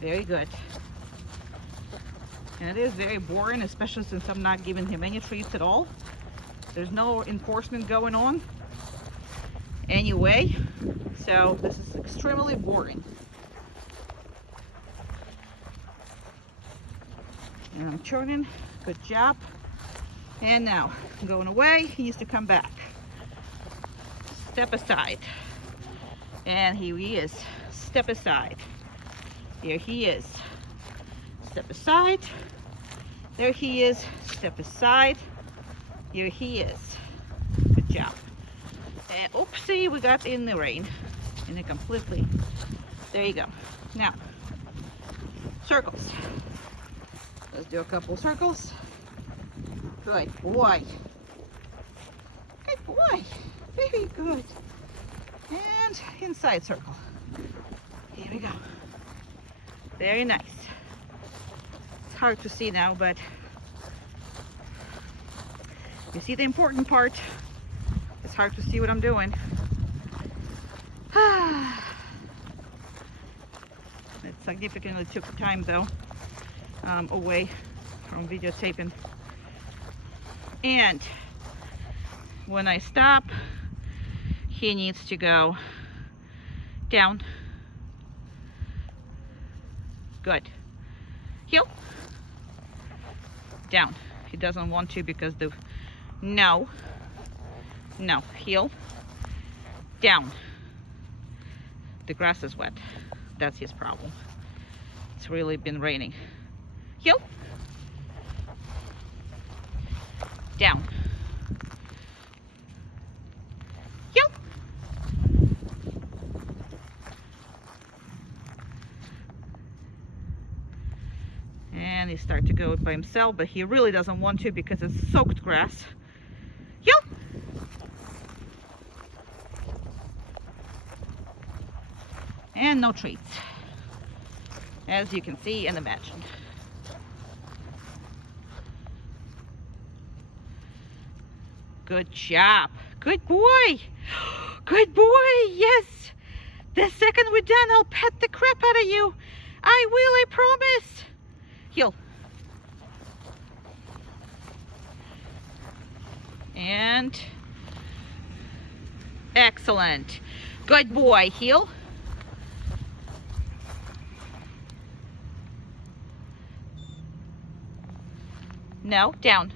Very good. And it is very boring, especially since I'm not giving him any treats at all. There's no enforcement going on anyway, so this is extremely boring. And I'm turning, good job. And now, I'm going away, he needs to come back. Step aside. And here he is, step aside. There he is. Step aside. There he is. Step aside. Here he is. Good job. And oopsie, we got in the rain. And it completely. There you go. Now, circles. Let's do a couple circles. Good boy. Good boy. Very good. And inside circle. Here we go. Very nice. It's hard to see now, but You see the important part? It's hard to see what I'm doing. It significantly took time though, away from videotaping. And when I stop, he needs to go down. Good. Heel. Down. He doesn't want to because the no. Heel. Down. The grass is wet. That's his problem. It's really been raining. Heel. Down. Heel. And he starts to go by himself, but he really doesn't want to because it's soaked grass. Heel. And no treats, as you can see and imagine. Good job. Good boy. Good boy. Yes. The second we're done, I'll pet the crap out of you. I will, I promise. Heel. And excellent. Good boy. Heel. No, down.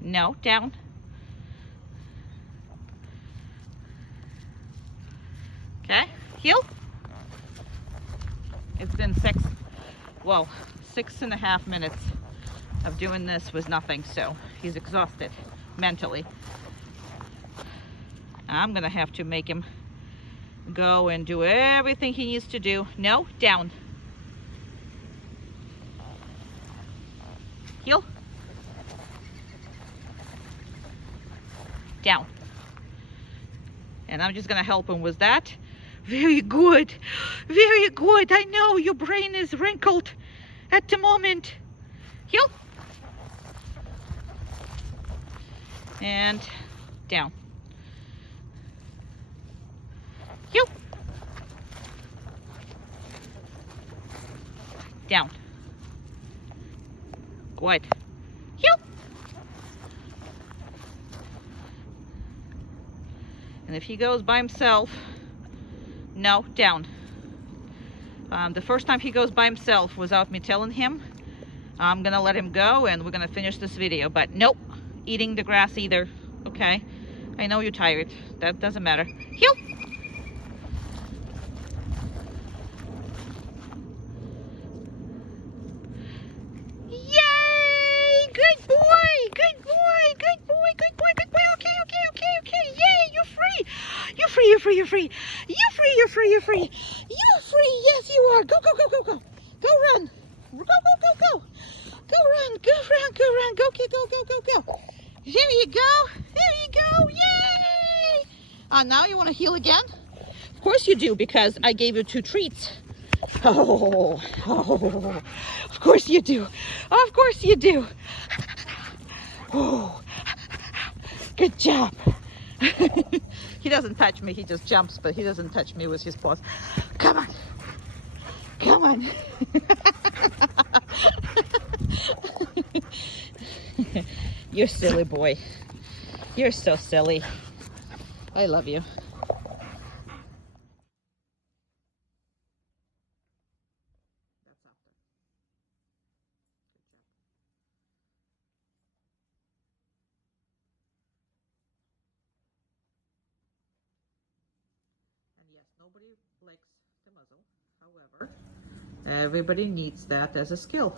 No, down. Okay, heel. It's been 6.5 minutes of doing this with nothing, so he's exhausted mentally. I'm gonna have to make him go and do everything he needs to do. No, down. Heel. Down. And I'm just gonna help him with that. Very good. Very good. I know your brain is wrinkled at the moment. Heel. And down. Heel. Down. Good. Heel. And if he goes by himself, no, down. The first time he goes by himself without me telling him, I'm gonna let him go and we're gonna finish this video. But nope, eating the grass either. Okay, I know you're tired. That doesn't matter. Heel. You're free. You're free. Yes, you are. Go. Go run. Go. Go run. Go, kid. Go. Here you go. Yay! Now you want to heal again? Of course you do, because I gave you 2 treats. Oh, of course you do. Oh, good job. He doesn't touch me, he just jumps, but he doesn't touch me with his paws. Come on. You're silly boy. You're so silly. I love you. Yes, nobody likes the muzzle. However, everybody needs that as a skill.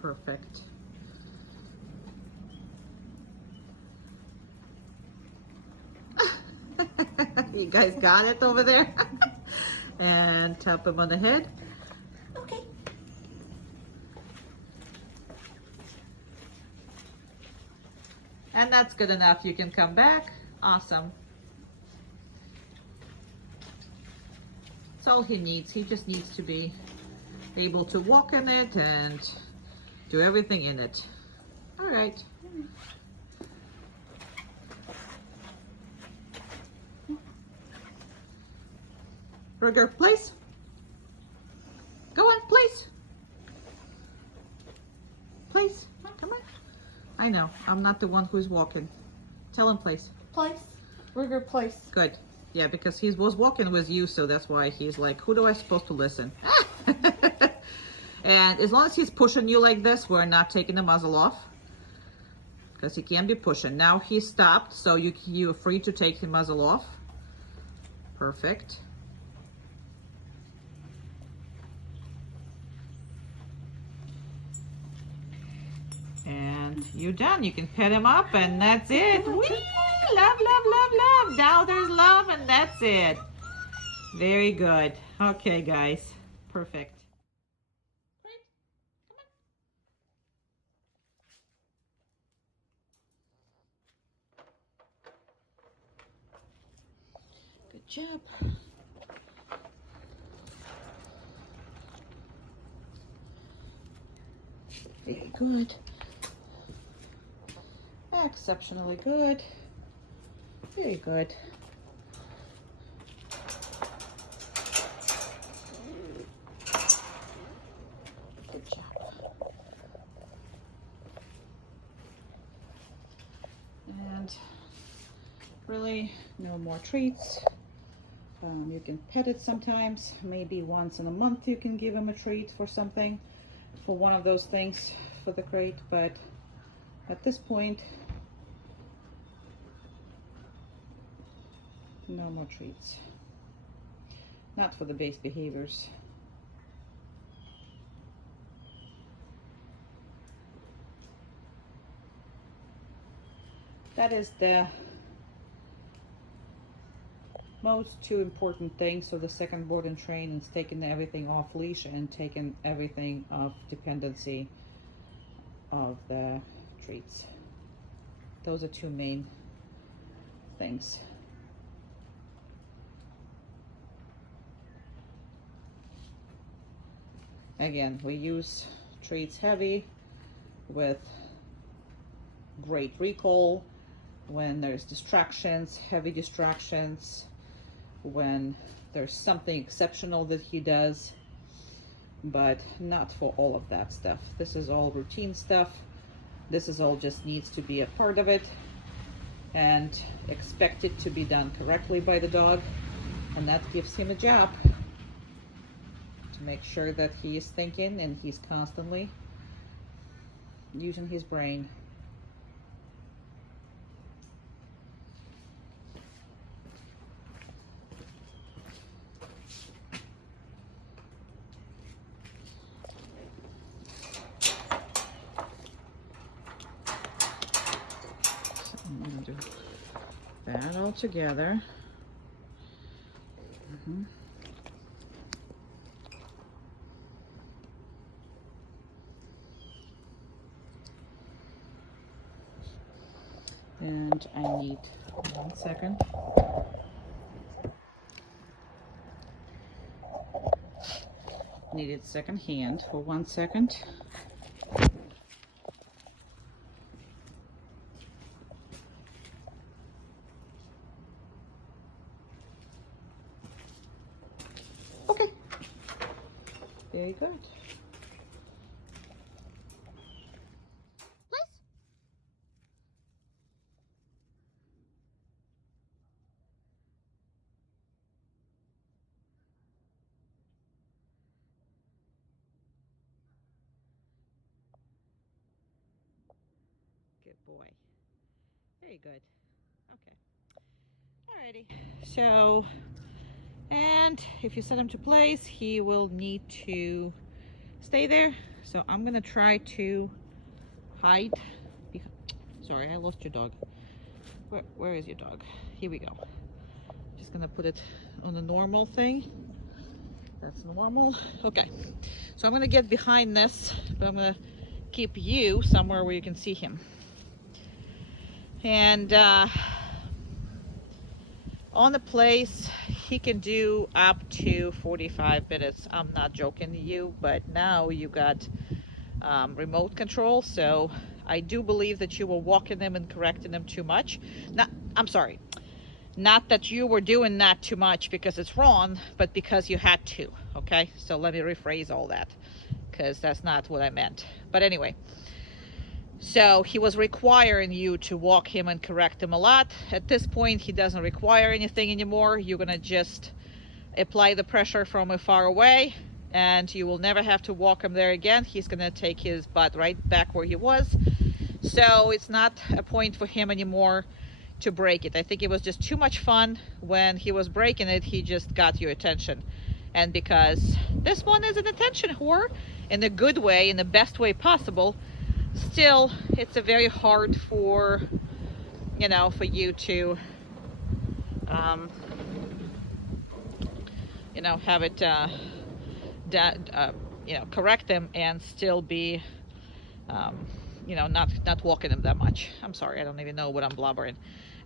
Perfect. You guys got it over there? And tap him on the head. Okay. And And that's good enough. You can come back. Awesome. That's all he needs. He just needs to be able to walk in it and do everything in it. All right. Burger, please. Go on, please. Please, come on. I know, I'm not the one who's walking. Tell him, please. Place. Burger place. Good. Yeah, because he was walking with you, so that's why he's like, who do I supposed to listen? And as long as he's pushing you like this, we're not taking the muzzle off. Because he can't be pushing. Now he stopped, so you're free to take the muzzle off. Perfect. And you're done. You can pet him up and that's it. Whee! Love, love, love, love. Now there's love and that's it. Very good. Okay, guys. Perfect. Great. Come on. Good job. Very good. Exceptionally good. Very good. Good job. And really, no more treats. You can pet it sometimes. Maybe once in a month you can give him a treat for something, for one of those things for the crate, but at this point, no more treats. Not for the base behaviors. That is the most two important things. So the second board and train is taking everything off leash and taking everything off dependency of the treats. Those are two main things. Again, we use treats heavy with great recall when there's distractions, heavy distractions, when there's something exceptional that he does, but not for all of that stuff. This is all routine stuff. This is all just needs to be a part of it and expected to be done correctly by the dog, and that gives him a job to make sure that he is thinking and he's constantly using his brain. I'm going to do that all together. And I need 1 second. Needed second hand for 1 second. Okay. Very good. Good boy. Very good. Okay. Alrighty. So, and if you set him to place, he will need to stay there. So I'm gonna try to hide. Sorry, I lost your dog. Where is your dog? Here we go. Just gonna put it on the normal thing. That's normal. Okay. So I'm gonna get behind this, but I'm gonna keep you somewhere where you can see him. And on the place, he can do up to 45 minutes. I'm not joking to you, but now you got remote control, so I do believe that you were walking them and correcting them too much. I'm sorry, not that you were doing that too much because it's wrong, but because you had to. Okay, so let me rephrase all that, because that's not what I meant. But anyway, so he was requiring you to walk him and correct him a lot. At this point, he doesn't require anything anymore. You're gonna just apply the pressure from far away, and you will never have to walk him there again. He's gonna take his butt right back where he was. So it's not a point for him anymore to break it. I think it was just too much fun. When he was breaking it, he just got your attention. And because this one is an attention whore in a good way, in the best way possible, still it's a very hard for, you know, for you to you know, have it you know, correct them and still be you know, not walking them that much. I'm sorry, I don't even know what I'm blubbering.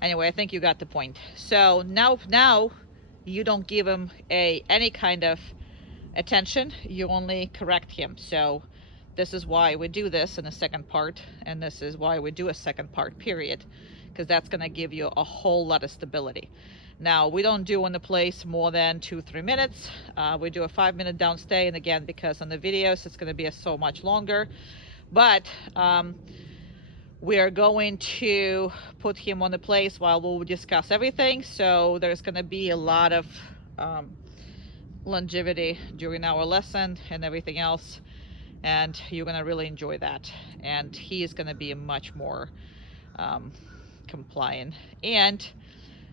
Anyway, I think you got the point. So now you don't give him any kind of attention, you only correct him. So this is why we do this in the second part, and this is why we do a second part, period, because that's going to give you a whole lot of stability. Now, we don't do on the place more than 2-3 minutes. We do a 5-minute downstay, and again, because on the videos it's going to be so much longer. But we are going to put him on the place while we'll discuss everything. So there's going to be a lot of longevity during our lesson and everything else, and you're going to really enjoy that. And he is going to be much more compliant, and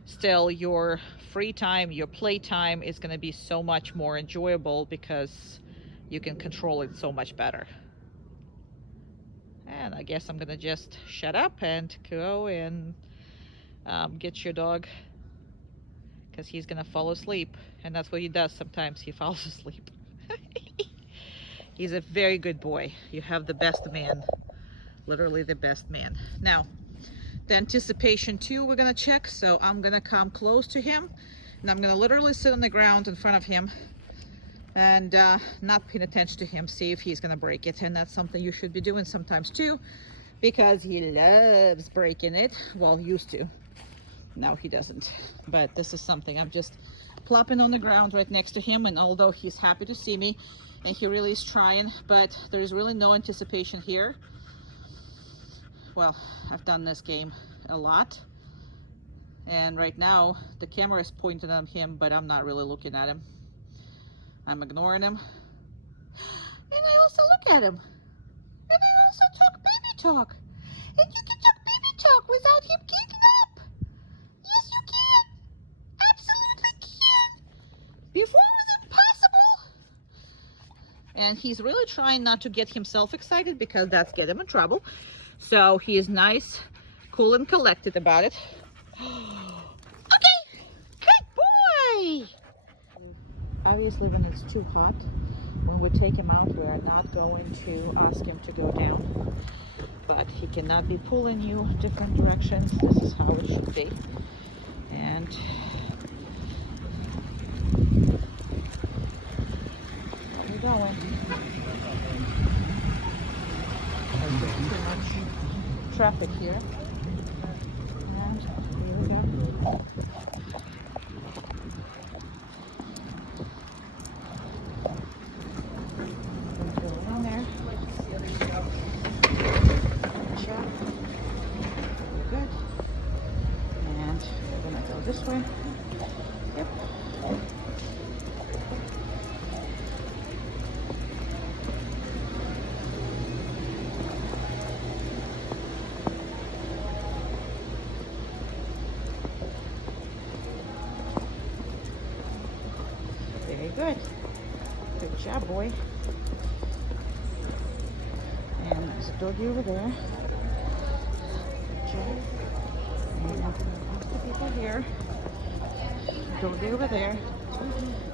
still your free time, your play time is going to be so much more enjoyable because you can control it so much better. And I guess I'm gonna just shut up and go and get your dog, because he's gonna fall asleep, and that's what he does sometimes. He falls asleep. He's a very good boy. You have the best man, literally the best man. Now, the anticipation too, we're gonna check. So I'm gonna come close to him, and I'm gonna literally sit on the ground in front of him and not paying attention to him, see if he's gonna break it. And that's something you should be doing sometimes too, because he loves breaking it. Well, used to. Now he doesn't. But this is something I'm just plopping on the ground right next to him, and although he's happy to see me and he really is trying, but there's really no anticipation here. Well, I've done this game a lot, and right now the camera is pointed at him, but I'm not really looking at him. I'm ignoring him, and I also look at him, and I also talk baby talk, and you can talk baby talk without him getting up. Yes, you can. Absolutely can. Before it was impossible. And he's really trying not to get himself excited, because that's get him in trouble. So he is nice, cool, and collected about it. Okay, good boy. Obviously, when it's too hot, when we take him out, we are not going to ask him to go down, but he cannot be pulling you different directions. This is how it should be. And where we going? There's too much traffic here. And here we go. This way. Yep. Very good. Good job, boy. And there's a doggy over there. Good job. And lots of people here. Doggy over there.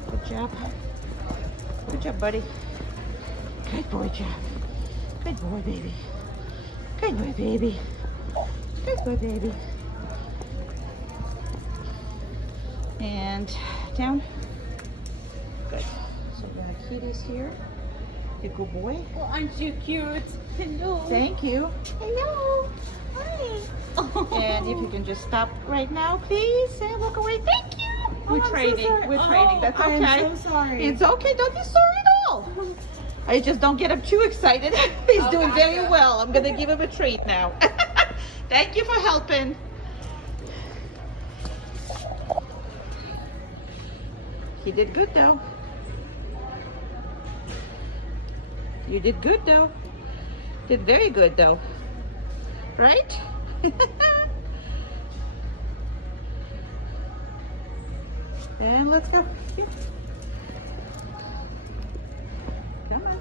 Good job. Good job, buddy. Good boy, Jeff. Good boy, baby. Good boy, baby. Good boy, baby. And down. Good. So we're gonna kitties here. You good boy. Well, aren't you cute? Hello. Thank you. Hello. Hi. And if you can just stop right now, please, and walk away. Thank you. We're I'm so trading. sorry. We're trading. That's I okay. am so sorry. It's okay. Don't be sorry at all. I just don't get him too excited. He's Oh, doing very gotcha. well. I'm gonna give him a treat now. Thank you for helping. He did good though. You did good though. Did very good though. Right? And let's go. Here. Come on.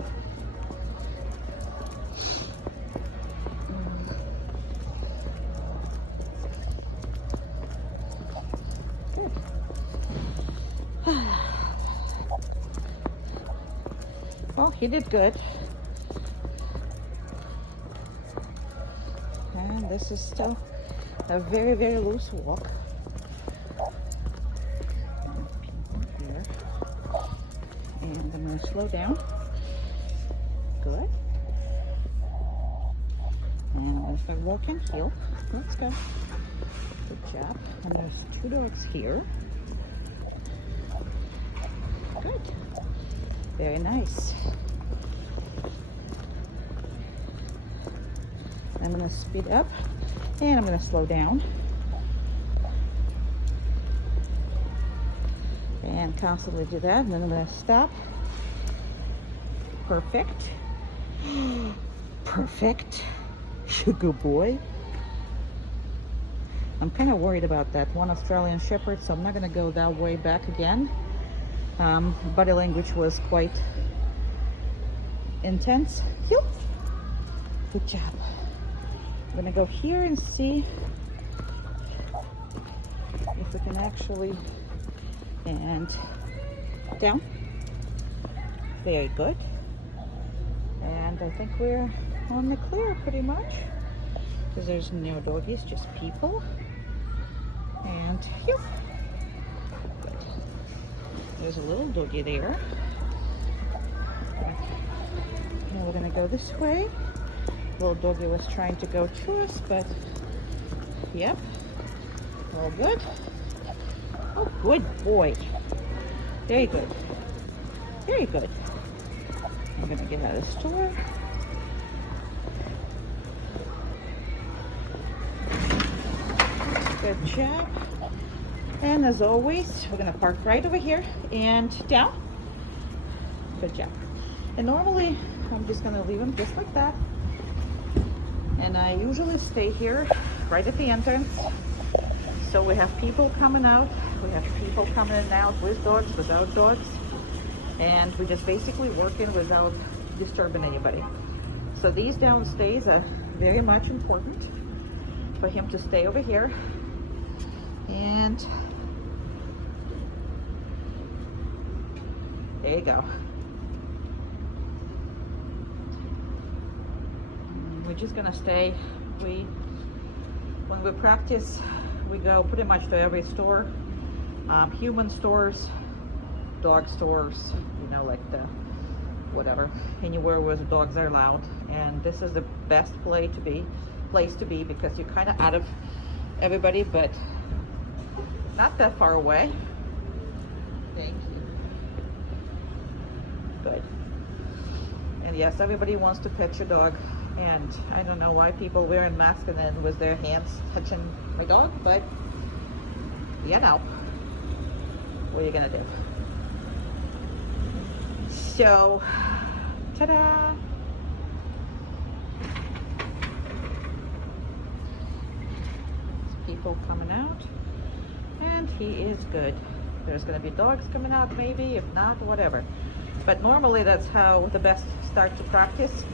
Good. Well, he did good. And this is still a very, very loose walk. Here. And I'm going to slow down. Good. And I'm going to start walking. Heel. Let's go. Good job. And there's 2 dogs here. Good. Very nice. I'm going to speed up and I'm going to slow down. And constantly do that. And then I'm going to stop. Perfect. Perfect. Good boy. I'm kind of worried about that one Australian Shepherd, so I'm not going to go that way back again. Body language was quite intense. Heel. Good job. I'm gonna go here and see if we can actually, and down. Very good. And I think we're on the clear pretty much, because there's no doggies, just people. And heel. Good. There's a little doggy there. Now we're gonna go this way. Little doggy was trying to go to us, but yep, all good. Oh, good boy. Very good. Very good. I'm gonna get out of the store. Good job. And as always, we're gonna park right over here and down. Good job. And normally, I'm just gonna leave them just like that. And I usually stay here right at the entrance. So we have people coming out. We have people coming in and out with dogs, without dogs. And we're just basically working without disturbing anybody. So these downstays are very much important for him to stay over here. And there you go. We're just gonna stay. When we practice, we go pretty much to every store, human stores, dog stores, you know, like the whatever, anywhere where the dogs are allowed. And this is the best place to be because you're kind of out of everybody, but not that far away. Thank you. Good. And yes, everybody wants to pet your dog. And I don't know why people wearing masks and then with their hands touching my dog, but you know, what are you gonna do? So, ta-da! People coming out, and he is good. There's gonna be dogs coming out maybe, if not, whatever. But normally that's how the best start to practice.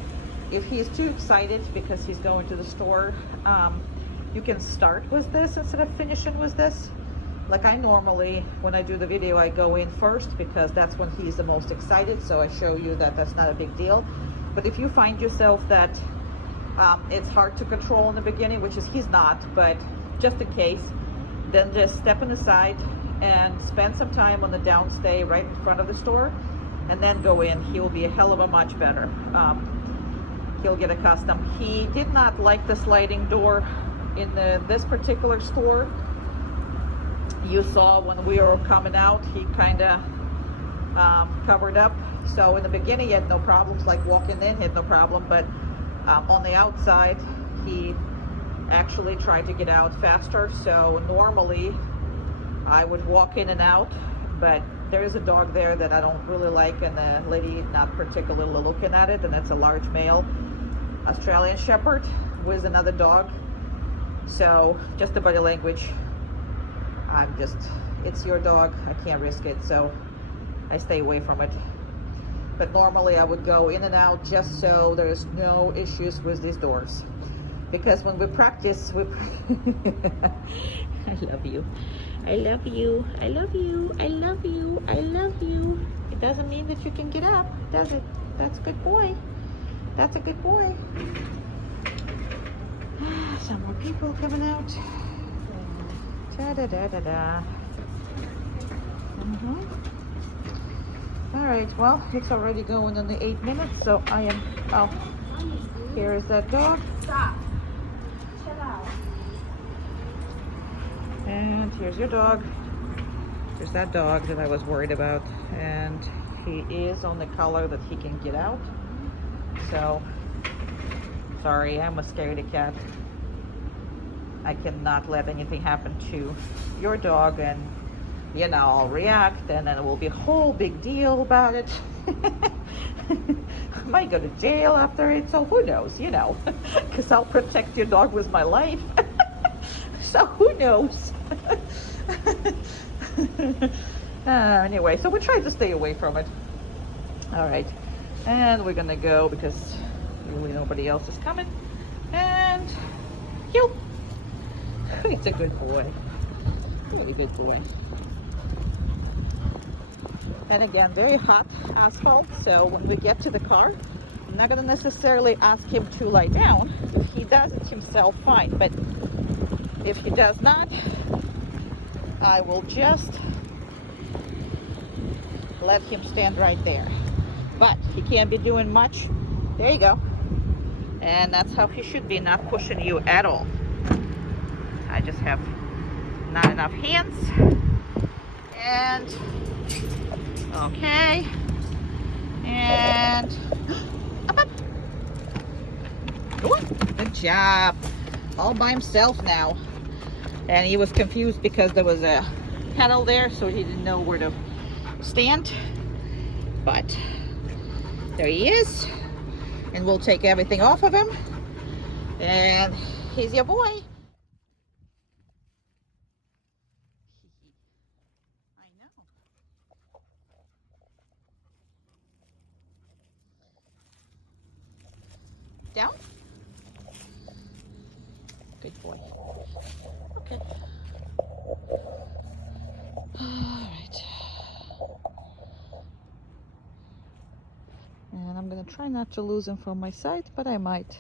If he's too excited because he's going to the store, you can start with this instead of finishing with this. Like I normally, when I do the video, I go in first because that's when he's the most excited. So I show you that that's not a big deal. But if you find yourself that It's hard to control in the beginning, which is he's not, but just in case, then just step on the side and spend some time on the downstay right in front of the store, and then go in. He will be a hell of a much better. He'll get accustomed. He did not like the sliding door in this particular store. You saw when we were coming out, he kind of covered up. So in the beginning, he had no problems, like walking in, he had no problem, but on the outside, he actually tried to get out faster. So normally, I would walk in and out, but there is a dog there that I don't really like, and the lady not particularly looking at it, and that's a large male Australian Shepherd with another dog. So just the body language, it's your dog, I can't risk it, so I stay away from it. But normally I would go in and out just so there's no issues with these doors. Because when we practice, I love you. I love you. I love you. I love you. I love you. It doesn't mean that you can get up, does it? That's a good boy. That's a good boy. Some more people coming out. Da da da da da. All right, well, it's already going on the 8 minutes, so I am, oh, here is that dog. Stop. Chill out. And here's your dog. There's that dog that I was worried about, and he is on the color that he can get out. So, sorry, I'm a scaredy cat. I cannot let anything happen to your dog, and you know, I'll react, and then it will be a whole big deal about it. I might go to jail after it, so who knows, you know, because I'll protect your dog with my life. So who knows? Anyway, so we try to stay away from it. All right, and we're gonna go because really nobody else is coming. And you, it's a good boy, really good boy. And again, very hot asphalt, so when we get to the car, I'm not gonna necessarily ask him to lie down. If he does it himself, fine, but if he does not, I will just let him stand right there. But he can't be doing much. There you go. And that's how he should be, not pushing you at all. I just have not enough hands. And okay, and up, up. Good job. All by himself now. And he was confused because there was a kettle there, so he didn't know where to stand. But there he is. And we'll take everything off of him. And he's your boy. Down? Good boy. Okay. Alright. And I'm gonna try not to lose him from my sight, but I might.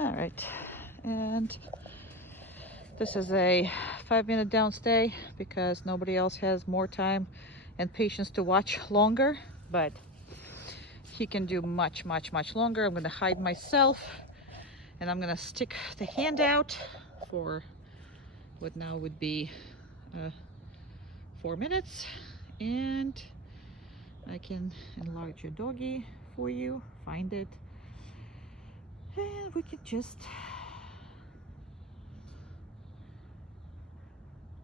All right, and this is a 5-minute downstay because nobody else has more time and patience to watch longer, but he can do much longer. I'm gonna hide myself and I'm gonna stick the hand out for what now would be 4 minutes, and I can enlarge your doggy for you, find it, and we could just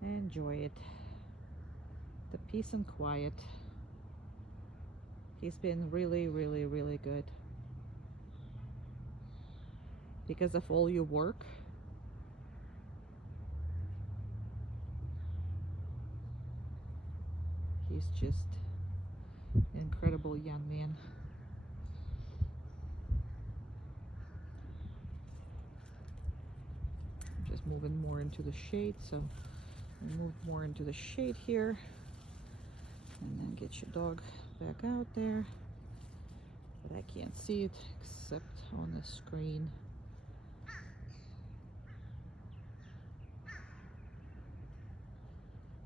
enjoy it. The peace and quiet. He's been really good. because of all your work. He's just an incredible young man. Just moving more into the shade, so move more into the shade here, and then get your dog back out there. But I can't see it except on the screen.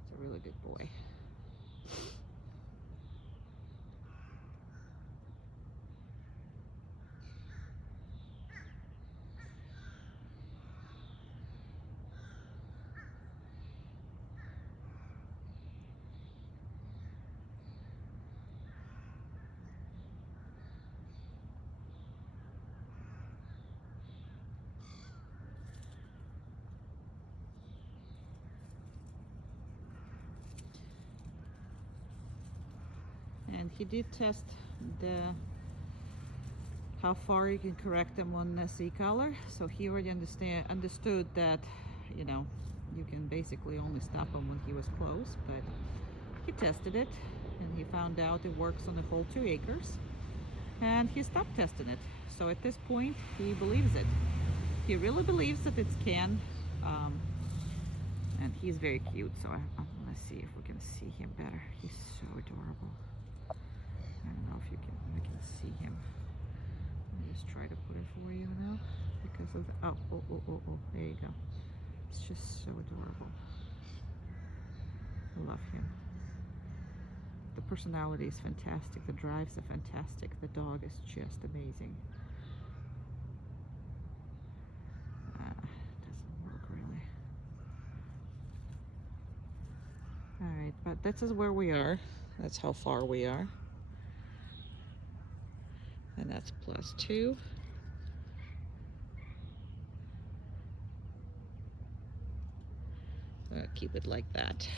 It's a really good boy. And he did test how far you can correct them on the C-collar, so he already understood that, you know, you can basically only stop him when he was close. But he tested it and he found out it works on the whole 2 acres, and he stopped testing it. So at this point he believes it. He really believes that it can, and he's very cute. So I'm gonna see if we can see him better. He's so adorable. I don't know if I can see him. Let me just try to put it for you now, because of the, oh, there you go. It's just so adorable. I love him. The personality is fantastic. The drives are fantastic. The dog is just amazing. Doesn't work really. All right, but this is where we are. That's how far we are. And that's +2. Keep it like that.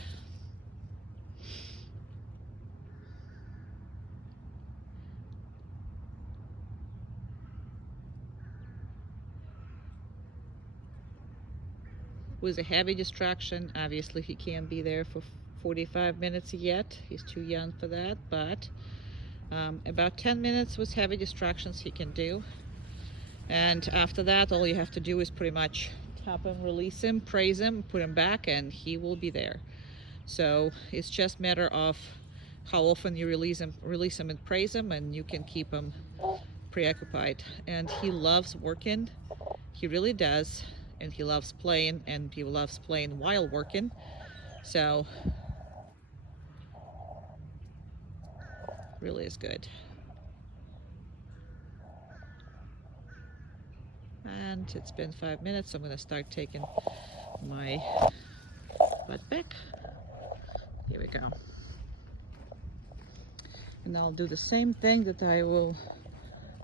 With a heavy distraction, obviously he can't be there for 45 minutes yet. He's too young for that, but about 10 minutes with heavy distractions he can do. And after that, all you have to do is pretty much tap him, release him, praise him, put him back, and he will be there. So it's just a matter of how often you release him and praise him, and you can keep him preoccupied. And he loves working. He really does. And he loves playing, and he loves playing while working. So really is good. And it's been 5 minutes, so I'm going to start taking my butt back. Here we go. And I'll do the same thing that I will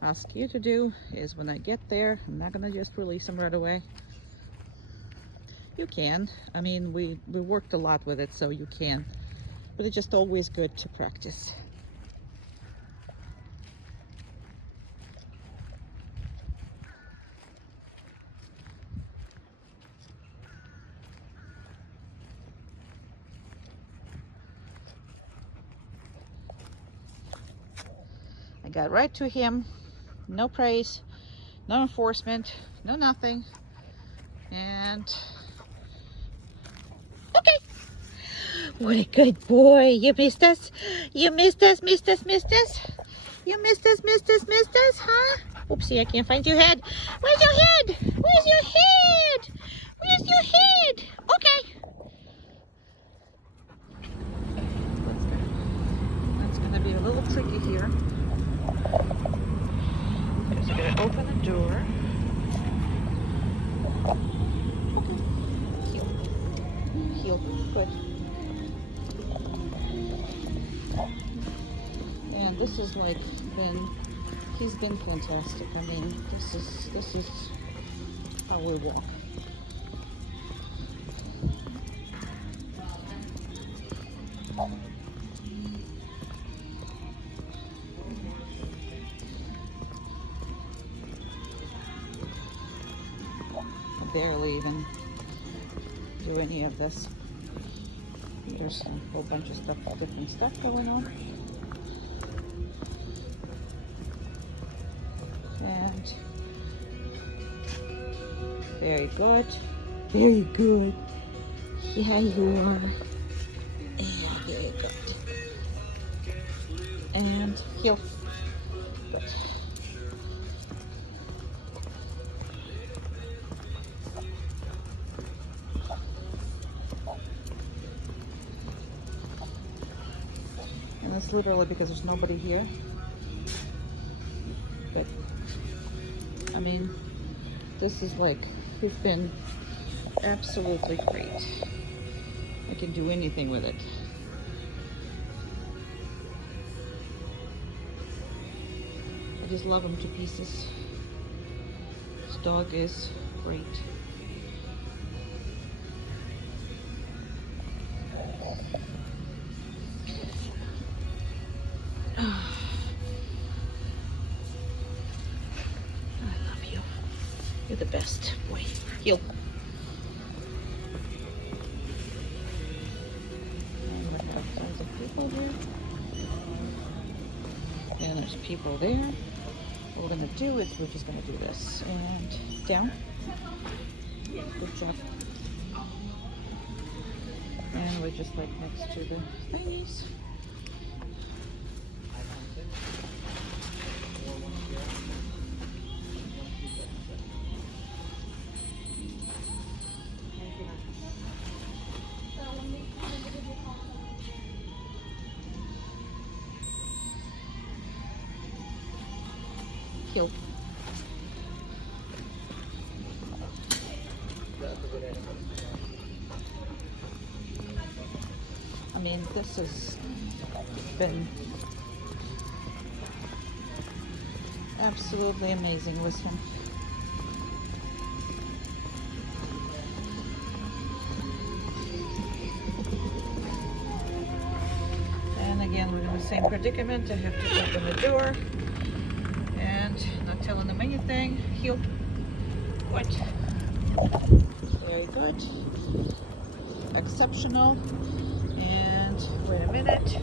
ask you to do, is when I get there, I'm not going to just release him right away. You can. I mean, we worked a lot with it, so you can. But it's just always good to practice. I got right to him. No praise, no enforcement, no nothing. And what a good boy. You missed us? You missed us, missed us, missed us? You missed us, missed us, missed us, huh? Oopsie, I can't find your head. Where's your head? Where's your head? Where's your head? Okay. That's gonna be a little tricky here. Just gonna open the door. Okay. Heel. Good. And this is like he's been fantastic. I mean, this is how we walk. do any of this. There's a whole bunch of stuff, different stuff going on. And very good. Very good. Yeah, you are. Yeah, very good. And heel. Good. And that's literally because there's nobody here. But I mean, this is like, we've been absolutely great. I can do anything with it. I just love him to pieces. This dog is great. I love you. You're the best boy. Heel. And we have tons of people here. And there's people there. What we're gonna do is we're just gonna do this and down. Good job. And we're just like next to the thingies. Heel. I mean, this has been absolutely amazing with him. And again, we're in the same predicament. I have to open the door and not telling them anything. Heel. What? Very good. Exceptional. And wait a minute.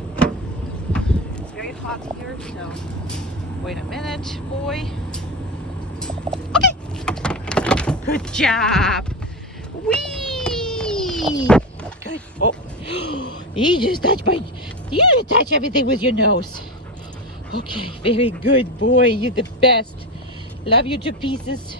It's very hot here, so wait a minute, boy. Okay. Good job. Whee! Good. Oh, you just touched my. You touch everything with your nose. Okay, very good boy. You're the best. Love you to pieces.